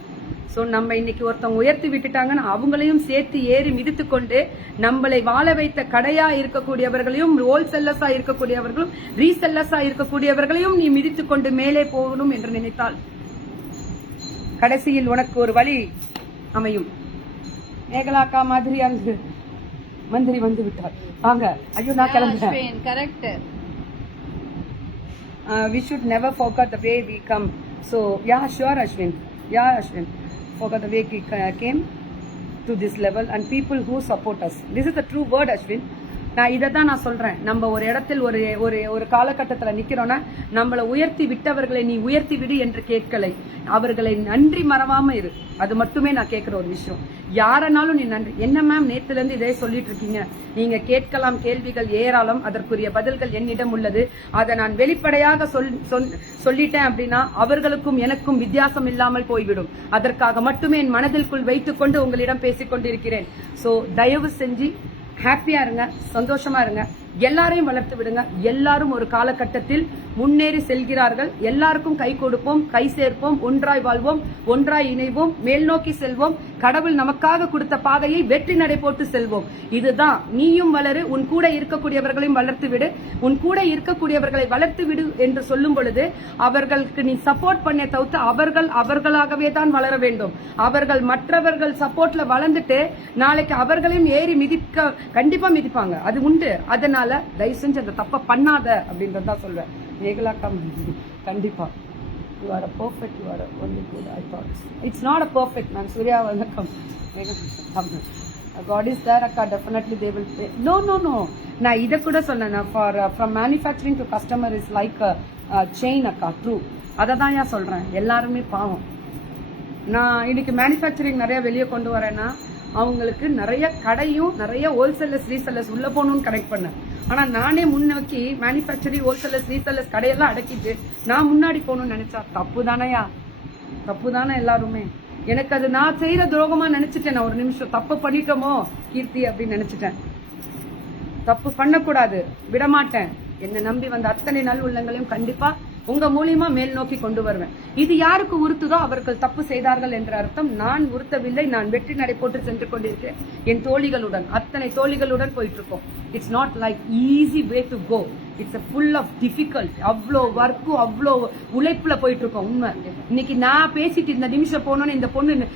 சோ நம்ம இன்னைக்கு ஒருத்தவங்க உயர்த்தி விட்டுட்டாங்கன்னா அவங்களையும் சேர்த்து ஏறி மிதித்து கொண்டு நம்மளை வாழ வைத்த கடையா இருக்கக்கூடியவர்களையும், ஹோல்சேலர்ஸா இருக்கக்கூடியவர்களும், ரீசெல்லர்ஸா இருக்கக்கூடியவர்களையும் நீ மிதித்து கொண்டு மேலே போகணும் என்று நினைத்தால் கடைசியில் உனக்கு ஒரு வழி அமையும். மேகலாக்கா மாதிரி அங்கு மந்திரி வந்து விட்டார். வாங்க. ஐயோ நான் கிளம்புறேன். Correct. We should never forget the way we come. So yeah, sure Ashwin. Forget the way we came to this level and people who support us. This is the true word Ashwin. நான் இதை தான் நான் சொல்றேன். நம்ம ஒரு இடத்தில் ஒரு காலகட்டத்தில் நிக்கிறோம்னா நம்மளை உயர்த்தி விட்டவர்களை நீ உயர்த்தி விடு என்று கேட்கலை, அவர்களை நன்றி மறவாம இரு. அது மட்டுமே நான் கேட்கிற ஒரு விஷயம். யாரனாலும் நீ நன்றி. என்ன மேம் நேத்துல இருந்து இதே சொல்லிட்டு இருக்கீங்க, நீங்க கேட்கலாம், கேள்விகள் ஏராளம், அதற்குரிய பதில்கள் என்னிடம் உள்ளது. அதை நான் வெளிப்படையாக சொல்லிட்டேன் அப்படின்னா அவர்களுக்கும் எனக்கும் வித்தியாசம் இல்லாமல் போய்விடும். அதற்காக மட்டுமே என் மனதிற்குள் வைத்துக் கொண்டு உங்களிடம் பேசிக் கொண்டிருக்கிறேன். சோ தயவு செஞ்சு ஹாப்பியா இருங்க, சந்தோஷமா இருங்க, எல்லாரையும் வளர்த்து விடுங்க. எல்லாரும் ஒரு காலகட்டத்தில் முன்னேறி செல்கிறார்கள். எல்லாருக்கும் கை கொடுப்போம், கை சேர்ப்போம், ஒன்றாய் வாழ்வோம், ஒன்றாய் இணைவோம், மேல் நோக்கி செல்வோம். கடவுள் நமக்காக கொடுத்த பாதையை வெற்றி நடை போட்டு செல்வோம். இதுதான். நீயும் வளரு, உன் கூட இருக்கக்கூடியவர்களையும் வளர்த்து விடு, உன் கூட இருக்கக்கூடியவர்களை வளர்த்து விடு என்று சொல்லும் பொழுது அவர்களுக்கு நீ சப்போர்ட் பண்ண தவிர்த்து அவர்களாகவே தான் வளர வேண்டும். அவர்கள் மற்றவர்கள் சப்போர்ட்ல வளர்ந்துட்டு நாளைக்கு அவர்களையும் ஏறி கண்டிப்பா மிதிப்பாங்க, அது உண்டு. அதனால தயவு செஞ்சு அந்த தப்ப பண்ணாத அப்படின்றதான் சொல்வேன். மேகலா கண்டிப்பா you are a perfect, you are a only good. I thought it's not a perfect man. Surya will come. God is there, akka, definitely they will pay. No na ida kuda sonna for from manufacturing to customer is like a chain, akka, true. adha ya solren ellarume paavam. நான் இன்னைக்கு manufacturing நிறைய வெளியே கொண்டு வரேன்னா அவங்களுக்கு நிறைய கடையும் நிறைய ஹோல்சேலர்ஸ் ரீசெல்லர்ஸ் உள்ள போகணும்னு கனெக்ட் பண்ணேன். ஆனா நானே முன்னோக்கி மேனுஃபேக்சரிங் ஹோல்சேலர்ஸ் ரீசெல்லர்ஸ் கடையெல்லாம் அடக்கிட்டு நான் முன்னாடி போகணும்னு நினைச்சா தப்பு தானேயா? தப்பு தானே எல்லாருமே. எனக்கு அது நான் செய்யற துரோகமா நினைச்சிட்டேன். நான் ஒரு நிமிஷம் தப்பு பண்ணிட்டோமோ கீர்த்தி அப்படின்னு நினைச்சிட்டேன். தப்பு பண்ணக்கூடாது, விடமாட்டேன். என்னை நம்பி வந்த அத்தனை நல் உள்ளங்களையும் கண்டிப்பா உங்க மூலியமா மேல் நோக்கி கொண்டு வருவேன். இது யாருக்கு உறுத்துதோ அவர்கள் தப்பு செய்தார்கள் என்ற அர்த்தம். நான் உறுத்தவில்லை. நான் வெற்றி நடை போட்டு சென்று கொண்டிருக்கேன் என் தோழிகளுடன், அத்தனை தோழிகளுடன் போயிட்டு இருக்கோம். It's not like easy way to go. It's full of difficult. அவ்வளோ ஒர்க்கும் அவ்வளோ உழைப்புல போயிட்டு இருக்கோம். உண்மை. இன்னைக்கு நான் பேசிட்டு இந்த நிமிஷம் போனோன்னு இந்த பொண்ணு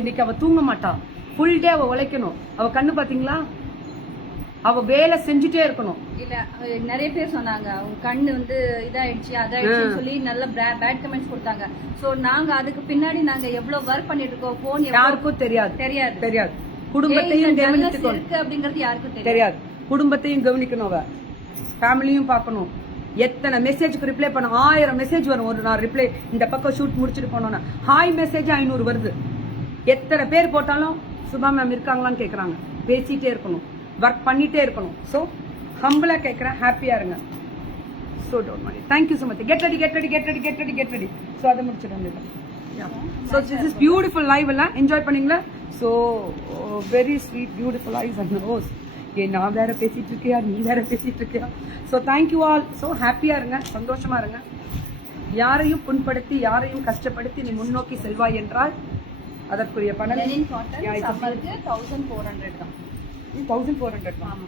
இன்னைக்கு அவ தூங்க மாட்டா. ஃபுல் டே அவ உழைக்கணும். அவ கண்ணு பாத்தீங்களா? அவ வேலை செஞ்சுட்டே இருக்கணும். இல்ல நிறைய பேர் சொன்னாங்க அவங்க கண்ணு இதாயிடுச்சு அதாயிடுச்சு சொல்லி நல்ல பேட் கமெண்ட்ஸ் கொடுத்தாங்க. சோ நாங்க அதுக்கு பின்னாடி நாங்க எவ்வளவு ஒர்க் பண்ணிட்டு இருக்கோம் போன் யாருக்கும் தெரியாது. குடும்பத்தையும் கவனிச்சுக்கணும் அப்படிங்கறது யாருக்கும் தெரியாது. குடும்பத்தையும் கவனிக்கணும், அவ ஃபேமிலியும் பார்க்கணும். எத்தனை மெசேஜ்க்கு ரிப்ளை பண்ண 1000 மெசேஜ் வரும். ஒரு நான் ரிப்ளை இந்த பக்கம் ஷூட் முடிச்சுட்டு போனோம்னா ஹாய் மெசேஜ் 500 வருது. எத்தனை பேர் போட்டாலும் சுபா மேம் இருக்காங்களான்னு கேக்குறாங்க. பேசிட்டே இருக்கணும், ஒர்க் பண்ணிட்டே இருக்கணும். ஸோ ஹம்பிளா கேட்குறேன், ஹாப்பியா இருங்க. So don't worry. Thank you so much. Get ready. So அதை முடிச்சுட்டு so this is beautiful live எல்லாம் என்ஜாய் பண்ணீங்களா? So very sweet beautiful ice and rose. நான் வேற பேசிட்டு இருக்கியா, நீ வேற பேசிட்டு இருக்கியா? So thank you all. ஸோ ஹாப்பியா இருங்க, சந்தோஷமா இருங்க. யாரையும் புண்படுத்தி யாரையும் கஷ்டப்படுத்தி நீ முன்னோக்கி செல்வாய் என்றால் அதற்குரிய பணம் 1400 தான். 1400 தான்.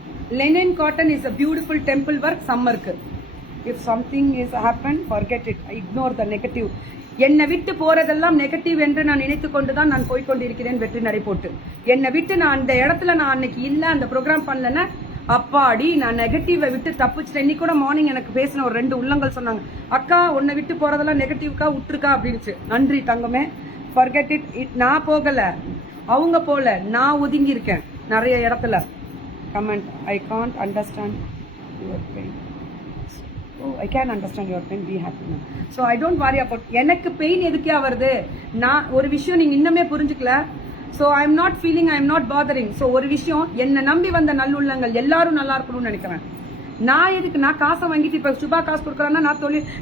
Linen cotton is a beautiful temple work summerக்கு. If something is happen, forget it. Ignore the negative. என்னை விட்டு போறதெல்லாம் நெகட்டிவ் என்று நான் நினைத்து கொண்டுதான் நான் போய்கொண்டிருக்கிறேன் வெற்றி நடை போட்டு. என்னை விட்டு நான் அந்த இடத்துல நான் அன்னைக்கு இல்ல, அந்த ப்ரோக்ராம் பண்ணலன்னா அப்பாடி நான் நெகட்டிவை விட்டு தப்பிச்சிட்டேன். இன்னைக்கு கூட மார்னிங் எனக்கு பேசின ஒரு 2 உள்ளங்கள் சொன்னாங்க, அக்கா உன்னை விட்டு போறதெல்லாம் நெகட்டிவ்க்கா விட்டுருக்கா அப்படின்னு. நன்றி தங்கமே. forget it. நான் போகல, அவங்க போல, நான் ஒதுங்கி இருக்கேன் நிறைய இடத்துல. Comment I can't understand your pain. I can understand your pain, be happy. So I don't வாரி அபவுட் எனக்கு பெயின் எதுக்கே வருது. நான் ஒரு விஷயம் நீங்க இன்னுமே புரிஞ்சுக்கல. So I am not feeling, I am not bothering. So ஒரு விஷயம், என்னை நம்பி வந்த நல்லுள்ளங்கள் எல்லாரும் நல்லா இருக்கணும்னு நினைக்கிறேன். நான் எதுக்கு நான் காசை வாங்கிட்டு இப்ப சுபா காசு கொடுக்குறான்னா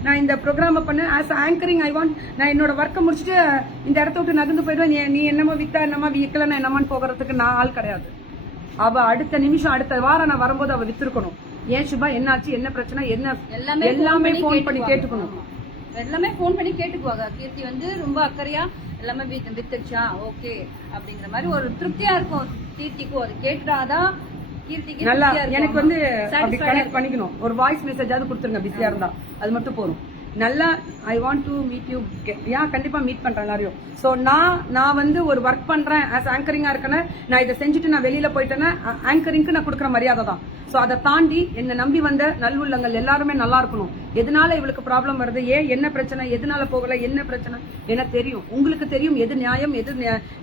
நான் இந்த ப்ரோக்ராம பண்ண ஆஸ் ஆங்கரிங் ஐ வாண்ட். நான் என்னோட ஒர்க்கை முடிச்சுட்டு இந்த இடத்த விட்டு நகர்ந்து போயிடுவேன். நீ என்னமோ வித்தா என்னமா விக்கலன்னா என்னமான்னு போகிறதுக்கு நான் ஆள் கிடையாது. அவ அடுத்த நிமிஷம் அடுத்த வாரம் நான் வரும்போது அவ வித்திருக்கணும். ஏன் சுபா என்னாச்சு, என்ன பிரச்சனை, என்ன எல்லாமே போன் பண்ணி கேட்டுக்கணும். எல்லாமே போன் பண்ணி கேட்டுக்குவாங்க. கீர்த்தி ரொம்ப அக்கறையா எல்லாமே வித்துச்சா ஓகே அப்படிங்கிற மாதிரி ஒரு திருப்தியா இருக்கும் கீர்த்திக்கும். அது கேட்டாதான் நல்லா எனக்கு அப்படி கனெக்ட் பண்ணிக்கணும். ஒரு வாய்ஸ் மெசேஜாவது கொடுத்துருங்க பிஸியா இருந்தா, அது மட்டும் போதும். நல்லா I want to meet you. கண்டிப்பா மீட் பண்றேன் எல்லாரையும். சோ நான் ஒரு ஒர்க் பண்றேன் ஆஸ் ஆங்கரிங்கா இருக்கேன்னு நான் இதை செஞ்சுட்டு நான் வெளியில போயிட்டேன்னா ஆங்கரிங்க்கு நான் கொடுக்குற மரியாதை தான். சோ அதை தாண்டி என்னை நம்பி வந்த நல்வுள்ளங்கள் எல்லாருமே நல்லா இருக்கணும். எதனால இவளுக்கு ப்ராப்ளம் வருது, ஏன் என்ன பிரச்சனை, எதனால போகல, என்ன பிரச்சனை எனக்கு தெரியும், உங்களுக்கு தெரியும். எது நியாயம், எது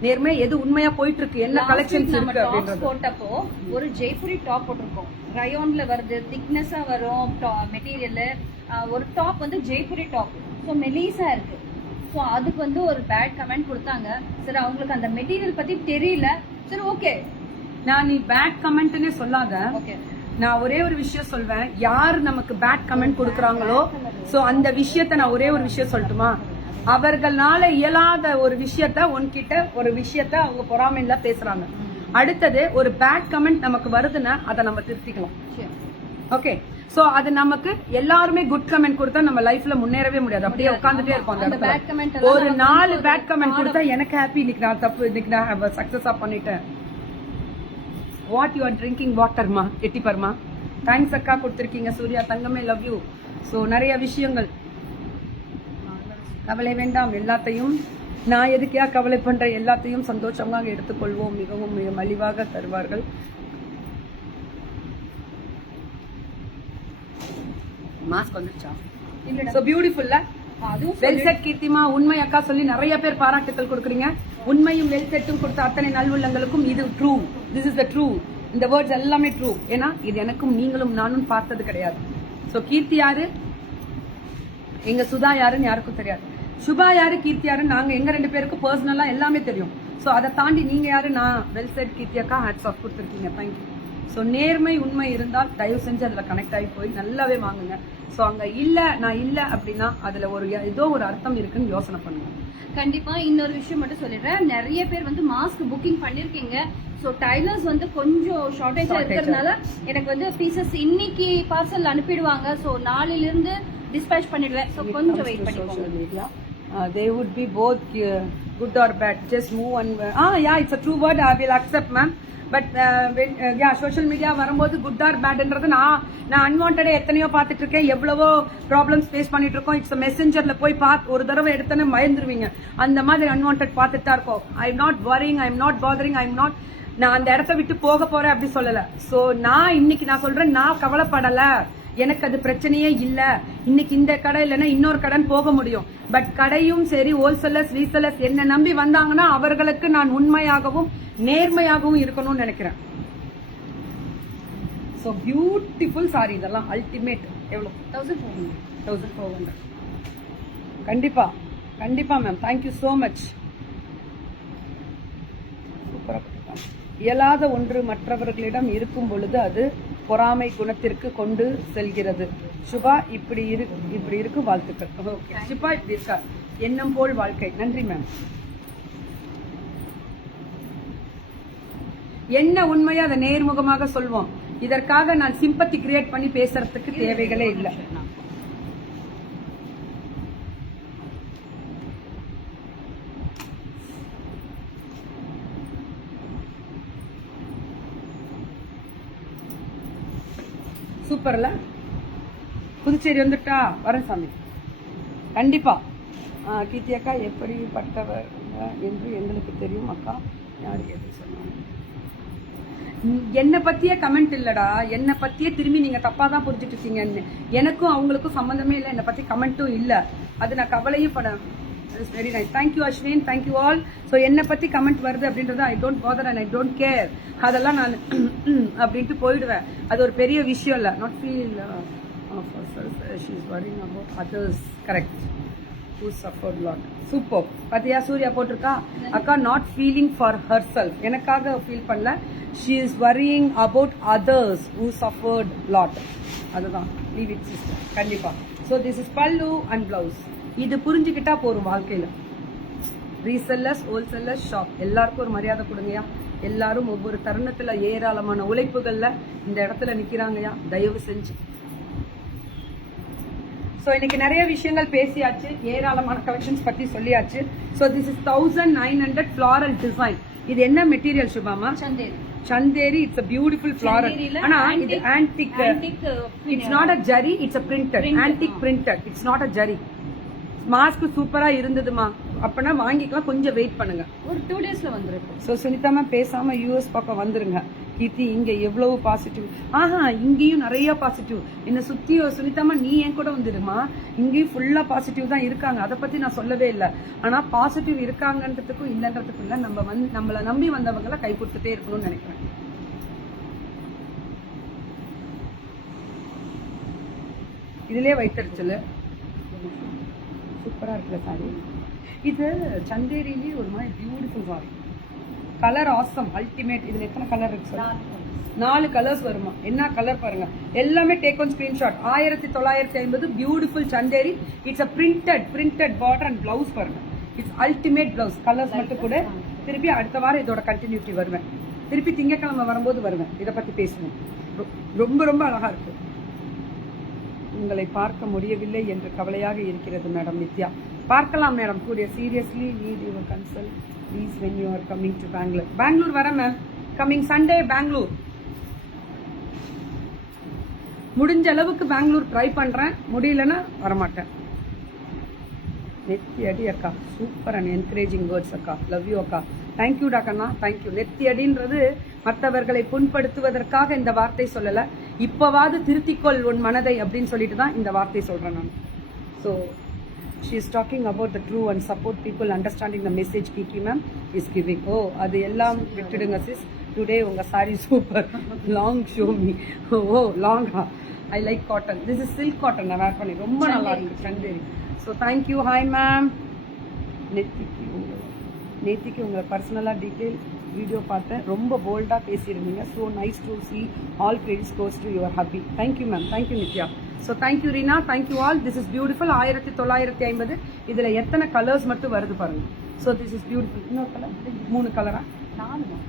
நேர்மை, எது உண்மையா போயிட்டு இருக்கு, என்ன கலெக்ஷன்ஸ் இருக்கு அப்படின்றது. போட்டப்போ ஒரு ஜெய்புரி டாப் போட்டிருக்கோம், ரயோன்ல வருது, திக்னஸா வரும் மெட்டீரியல். ஒரு டாப் ஜெய்புரி டாப், ஸோ மெலிசா இருக்கு. ஸோ அதுக்கு ஒரு பேட் கமெண்ட் கொடுத்தாங்க. சரி அவங்களுக்கு அந்த மெட்டீரியல் பத்தி தெரியல. சரி ஓகே, நான் நீ பேட் கமெண்ட்னே சொல்லாத. ஓகே, நான் ஒரே ஒரு விஷயம் சொல்வேன். யார் நமக்கு பேட் கமெண்ட் கொடுக்கறாங்களோ சோ அந்த விஷயத்த நான் ஒரே ஒரு விஷயம் சொல்லட்டுமா, அவர்களால இயலாத ஒரு விஷயத்த உன்கிட்ட ஒரு விஷயத்த அவங்க பொறாமையில பேசுறாங்க. அடுத்தது ஒரு பேட் கமெண்ட் நமக்கு வருதுன்னா அதை நம்ம திருத்திக்கலாம். ஓகே, சோ அது நமக்கு எல்லாருமே குட் கமெண்ட் கொடுத்தா நம்ம லைஃப்ல முன்னேறவே முடியாது, அப்படியே உட்கார்ந்துட்டே இருப்போம் அந்த அந்த bad comment இடத்துல. எல்லாம் ஒரு நமக்கு 4 ஒரு பேட் கமெண்ட் கொடுத்தா எனக்கு ஹாப்பி, இன்னைக்கு நான் தப்பு, இன்னைக்கு நான் சக்சஸா பண்ணிட்டேன். வாட் யூ ஆர் ட்ரிங்கிங் வாட்டர்மா எட்டிப்பர்மா. தேங்க்ஸ் அக்கா கொடுத்துருக்கீங்க சூர்யா தங்கமே, லவ் யூ. சோ நிறைய விஷயங்கள், கவலை வேண்டாம், எல்லாத்தையும் நான் எதுக்கா கவலை பண்ற, எல்லாத்தையும் சந்தோஷமாக எடுத்துக்கொள்வோம், மிகவும் மலிவாக தருவார்கள். மாஸ்க் வந்துருச்சா? சோ பியூட்டிஃபுல்ல, அதுவும் வெல் செட் கீர்த்திமா, உண்மை அக்கா சொல்லி நிறைய பேர் பாராட்டுக்கள் கொடுக்குறீங்க. உண்மையும் வெல் செட்டும் கொடுத்த அத்தனை நல்வுள்ளங்களுக்கும் இது true, this is the true, இந்த வேர்ட்ஸ் எல்லாமே ட்ரூ. ஏன்னா இது எனக்கும் நீங்களும் நானும் பார்த்தது கிடையாது. சோ கீர்த்தி யாரு, எங்க சுதா யாருன்னு யாருக்கும் தெரியாது, சுபா யாரு கீர்த்தி யாரு, நாங்க எங்க 2 பேருக்கும் பர்சனலா எல்லாமே தெரியும். சோ அதை தாண்டி நீங்க யாரு, நான் வெல் செட் கீர்த்தி அக்கா ஹேட்ஸ் ஆஃப் கொடுத்துருக்கீங்க, தேங்க்யூ. ஸோ நேர்மை உண்மை இருந்தால் தயவு செஞ்சு அதில் கனெக்ட் ஆகி போய் நல்லாவே வாங்குங்க. ஸோ அங்கே இல்லை நான் இல்லை அப்படின்னா அதில் ஏதோ ஒரு அர்த்தம் இருக்குன்னு யோசனை பண்ணுங்க. கண்டிப்பா இன்னொரு விஷயம் மட்டும் சொல்லிடுறேன், நிறைய பேர் வந்து மாஸ்க் புக்கிங் பண்ணிருக்கீங்க. ஸோ டைலர்ஸ் வந்து கொஞ்சம் ஷார்டேஜா இருக்கிறதுனால எனக்கு வந்து பீசஸ் இன்னைக்கு பார்சல் அனுப்பிடுவாங்க. ஸோ நாளையிலிருந்து டிஸ்பேச் பண்ணிடுவேன். ஸோ கொஞ்சம் வெயிட் பண்ணிக்கோங்க. They would be both good or bad. Just move and yeah, it's a true word. I will accept, ma'am. But social media வரும்போது குட் ஆர் பேட்ன்றது நான் அன்வான்டா எத்தனையோ பார்த்துட்டு இருக்கேன், எவ்வளவோ ப்ராப்ளம்ஸ் ஃபேஸ் பண்ணிட்டு இருக்கோம். இட்ஸ் மெசஞ்சர்ல போய் ஒரு தடவை எடுத்தோன்னே பயந்துருவீங்க, அந்த மாதிரி அன்வான்ட் பார்த்துட்டு தான் இருக்கோம். I am not worrying, I am not bothering, I am not, நான் அந்த இடத்த விட்டு போக போறேன் அப்படி சொல்லல. சோ நான் இன்னைக்கு நான் சொல்றேன், நான் கவலைப்படல, எனக்கு அது பிரச்சனையே இல்ல. இன்னைக்கு இந்த கடை இல்லைன்னா இன்னொரு கடன் போக முடியும். பட் கடையும் சரி, ஹோல்சேலர்ஸ் ரீசேலர்ஸ் என்ன நம்பி வந்தாங்கன்னா அவர்களுக்கு நான் உண்மையாகவும் நேர்மையாகவும் இருக்கணும்னு நினைக்கிறேன். சோ பியூட்டிஃபுல் சாரி, இதெல்லாம் அல்டிமேட். எவ்வளவு? 1400. கண்டிப்பா கண்டிப்பா மேம், தேங்க்யூ சோ மச். சூப்பரா. இயலாத ஒன்று மற்றவர்களிடம் இருக்கும் பொழுது அது பொறாமை குணத்திற்கு கொண்டு செல்கிறது. சுபா இப்படி இருக்கு, வாழ்த்துக்கள். ஓகே சுபா இப்படி இருக்கா, எண்ணம் போல் வாழ்க்கை. நன்றி மேம். என்ன உண்மையா அதை நேர்முகமாக சொல்வோம். இதற்காக நான் சிம்பத்தி கிரியேட் பண்ணி பேசுறதுக்கு தேவைகளே இல்லை. சூப்பர்ல, புதுச்சேரி வந்துட்டா வரேன் சாமி, கண்டிப்பா. கீர்த்தி அக்கா எப்படிப்பட்டவர் என்று எங்களுக்கு தெரியும் அக்கா, யாரு எது சொன்னாங்க. என்னை பத்தியே கமெண்ட் இல்லடா, என்னை பத்தியே திரும்பி நீங்க தப்பா தான் புரிஞ்சுட்டு இருக்கீங்கன்னு. எனக்கும் அவங்களுக்கும் சம்பந்தமே இல்லை, என்னை பத்தி கமெண்ட்டும் இல்லை, அது நான் கவலையும் பட. Very nice, thank you Ashwin, thank you all. So என்னை பத்தி கமெண்ட் வருது அப்படின்றது I don't father and I don't care. அதெல்லாம் நான் அப்படின்ட்டு போயிடுவேன், அது ஒரு பெரிய விஷயம் இல்லை. Not feel she is worrying about others. Correct, who suffered lot. Super. பாத்தியா சூர்யா போட்டிருக்கா, அக்கா not feeling for her self, எனக்காக ஃபீல் பண்ணல, she is worrying about others who suffered lot. அதுதான் leave it sister. கண்டிப்பா. so this is pallu and blouse. இது புரிஞ்சுக்கிட்டா போறோம் வாழ்க்கையில. ரீசெல்லர்ஸ், ஹோல்சேலர்ஸ், ஷாப் எல்லாருக்கும் ஒரு மரியாதை கொடுங்கயா. எல்லாரும் ஒவ்வொரு தருணத்துல ஏராளமான உழைப்புகள்ல இந்த இடத்துல நிக்கிறாங்கயா, தயவு செஞ்சு. சோ இன்னைக்கு நிறைய விஷயங்கள் பேசியாச்சு, ஏராளமான கலெக்ஷன்ஸ் பத்தி சொல்லியாச்சு. So this is 1900 floral design. இது என்ன மெட்டீரியல் சுபாமா? Chanderi. It's a beautiful floral. ஆனா இது antique. It's not a jari, it's a printed, antique printed. It's not a jari. Mask சூப்பரா இருந்ததுமா, அப்பனா வாங்கிக்கலாம், கொஞ்சம் வெயிட் பண்ணுங்க, ஒரு 2 daysல வந்துரும். சோ சுனிதாமா பேசாம யூஎஸ் பக்கம் வந்துருங்க. கீர்த்தி இங்க எவ்வளவு பாசிட்டிவ், இங்கேயும் நிறைய பாசிட்டிவ். என்ன சுத்தி சுனிதாமா நீ என் கூட வந்துடுமா, இங்கேயும் ஃபுல்லா பாசிட்டிவ் தான் இருக்காங்க, அதை பத்தி நான் சொல்லவே இல்லை. ஆனா பாசிட்டிவ் இருக்காங்கன்றதுக்கும் இல்லைன்றதுக்கும் இல்ல, நம்ம நம்மள நம்பி வந்தவங்களை கை கொடுத்துட்டே இருக்கணும்னு நினைக்கிறேன். இதுலயே வைத்தறிச்சல் சூப்பரா இருக்குல்ல சாரி. இது சந்தேரியிலேயே ஒரு மாதிரி beautiful sorry. Colour awesome, ultimate. இதுல எத்தனை கலர் இருக்கு சார்? 4 கலர்ஸ் வருமா? என்ன கலர் பாருங்க, எல்லாமே take on screenshot. 1950 beautiful Chanderi. It's a printed border and blouse பாருங்க. It's ultimate blouse. கலர்ஸ் மட்டும் கூட திருப்பி அடுத்த வாரம் இதோட கண்டினியூட்டி வருவேன். திருப்பி திங்கக்கிழமை வரும்போது வருவேன், இதை பத்தி பேசுவேன். ரொம்ப ரொம்ப அழகா இருக்கு. உங்களை பார்க்க முடியவில்லை என்று கவலையாக இருக்கிறது மேடம் நித்யா. பார்க்கலாம் மேடம் கூடிய. Seriously need your consult please when you are coming to Bangalore. Bangalore வரேன் மேம். Coming Sunday Bangalore. முடிஞ்ச அளவுக்கு பெங்களூர் ட்ரை பண்றேன், முடியலன்னா வரமாட்டேன். நெத்தி அடி அக்கா, சூப்பர் அண்ட் என்கரேஜிங் வேர்ட்ஸ் அக்கா, லவ் யூ அக்கா. தேங்க்யூடா கண்ணா, தேங்க்யூ. நெத்தி அடின்றது மற்றவர்களை புண்படுத்துவதற்காக இந்த வார்த்தை சொல்லல, இப்பவாது திருத்திக்கொள் உன் மனதை அப்படின்னு சொல்லிட்டு தான் இந்த வார்த்தை சொல்றேன் நான். So she is talking about the true and support people understanding the message Kiki ma'am is giving. ஓ அது எல்லாம் விட்டுடுங்க சிஸ். டுடே உங்க sari super long show me. Oh long, I like cotton. This is silk cotton. நான் wear பண்ணி ரொம்ப நல்லா இருக்கு Chanderi. So thank you. Hi ma'am. நேத்திக்கு உங்களை பர்சனலாக டீட்டெயில் வீடியோ பார்த்தேன், ரொம்ப போல்டாக பேசியிருந்தீங்க. So nice to see. All credits goes to your happy. Thank you ma'am. Thank you Nithya. So thank you Reena. Thank you all. This is beautiful. 1950. இதில் எத்தனை கலர்ஸ் மட்டும் வருது பாருங்க. So this is beautiful. இன்னொரு கலர் 3 கலரா? 4.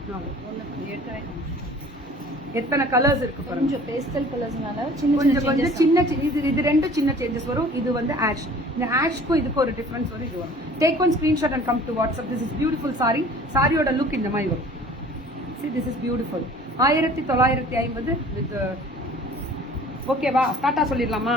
எத்தனை கலர்ஸ் இருக்கு பாருங்க. கொஞ்சம் பேஸ்டல் கலர்ஸ்னால சின்ன இது ரெண்டு சின்ன சேஞ்சஸ் வரும். இது வந்து ஆஷ். இந்த ஆஷ்க்கும் இதுக்கு ஒரு டிஃபரன்ஸ் வரும். இது வரும். Take one screenshot and come to WhatsApp. This is beautiful sorry. சாரியோட லுக் இந்த மாதிரி வரும். See, this is beautiful. 1950 with ஓகேவா? டாட்டா சொல்லிடலாமா?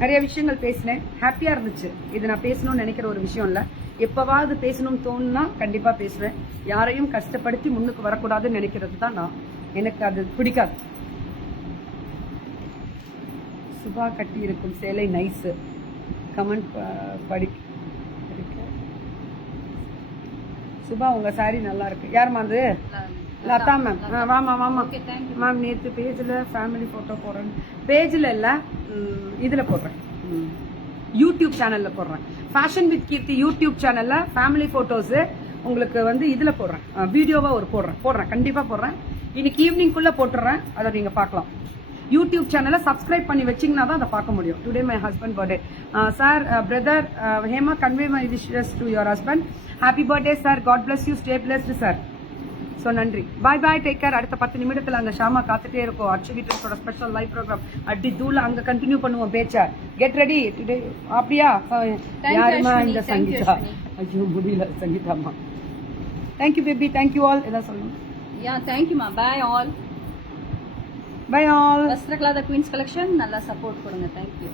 நிறைய விஷயங்கள் பேசினேன், ஹாப்பியா இருந்துச்சு. இது நான் பேசணும்னு நினைக்கிற ஒரு விஷயம் இல்ல. எப்பவாவது பேசணும்னு தோணுனா கண்டிப்பா பேசுவேன். யாரையும் கஷ்டப்படுத்தி முன்னுக்கு வரக்கூடாதுன்னு நினைக்கிறது தான் நான். எனக்கு அது பிடிக்காது. சுபா கட்டி இருக்கும் சேலை நைஸ். கமெண்ட் படிக்க சுபா உங்க சாரி நல்லா இருக்கு. யாருமா அது? லதா மேம். வாமா வாமா மேம். நேற்று பேஜில் ஃபேமிலி ஃபோட்டோ போடுறேன். பேஜில் இல்லை, இதில் போடுறேன், யூடியூப் சேனலில் போடுறேன். ஃபேஷன் வித் கீர்த்தி யூடியூப் சேனலில் ஃபேமிலி ஃபோட்டோஸு உங்களுக்கு வந்து இதில் போடுறேன், வீடியோவாக ஒரு போடுறேன் கண்டிப்பாக போடுறேன். இன்னைக்கு ஈவினிங்குள்ளே போட்டுடுறேன், அதை நீங்கள் பார்க்கலாம். யூடியூப் சேனலை சப்ஸ்கிரைப் பண்ணி வச்சிங்கன்னா தான் அதை பார்க்க முடியும். Today my husband birthday. Sir brother Hema convey my wishes to your husband. Happy birthday sir. God bless you. Stay blessed sir. So நன்றி. Bye bye. Take care. அடுத்த 10 நிமிடத்தில் அங்கே ஷாமா காத்துட்டே இருக்கும். அர்ச்சகிட்டோட ஸ்பெஷல் லைவ் ப்ரோக்ராம் அடி தூள் அங்கே கண்டினியூ பண்ணுவோம் பேச்சா. Get ready today. அப்படியா? யாருமா இந்த சங்கீதா? ஐயோ முடியல சங்கீதாமா. Thank you baby. Thank you all. எதாவது சொல்லணும்? யா தேங்க்யூமா. Bye all. Bye all. Vastrakala queens collection நல்லா சப்போர்ட் கொடுங்க. தேங்க்யூ.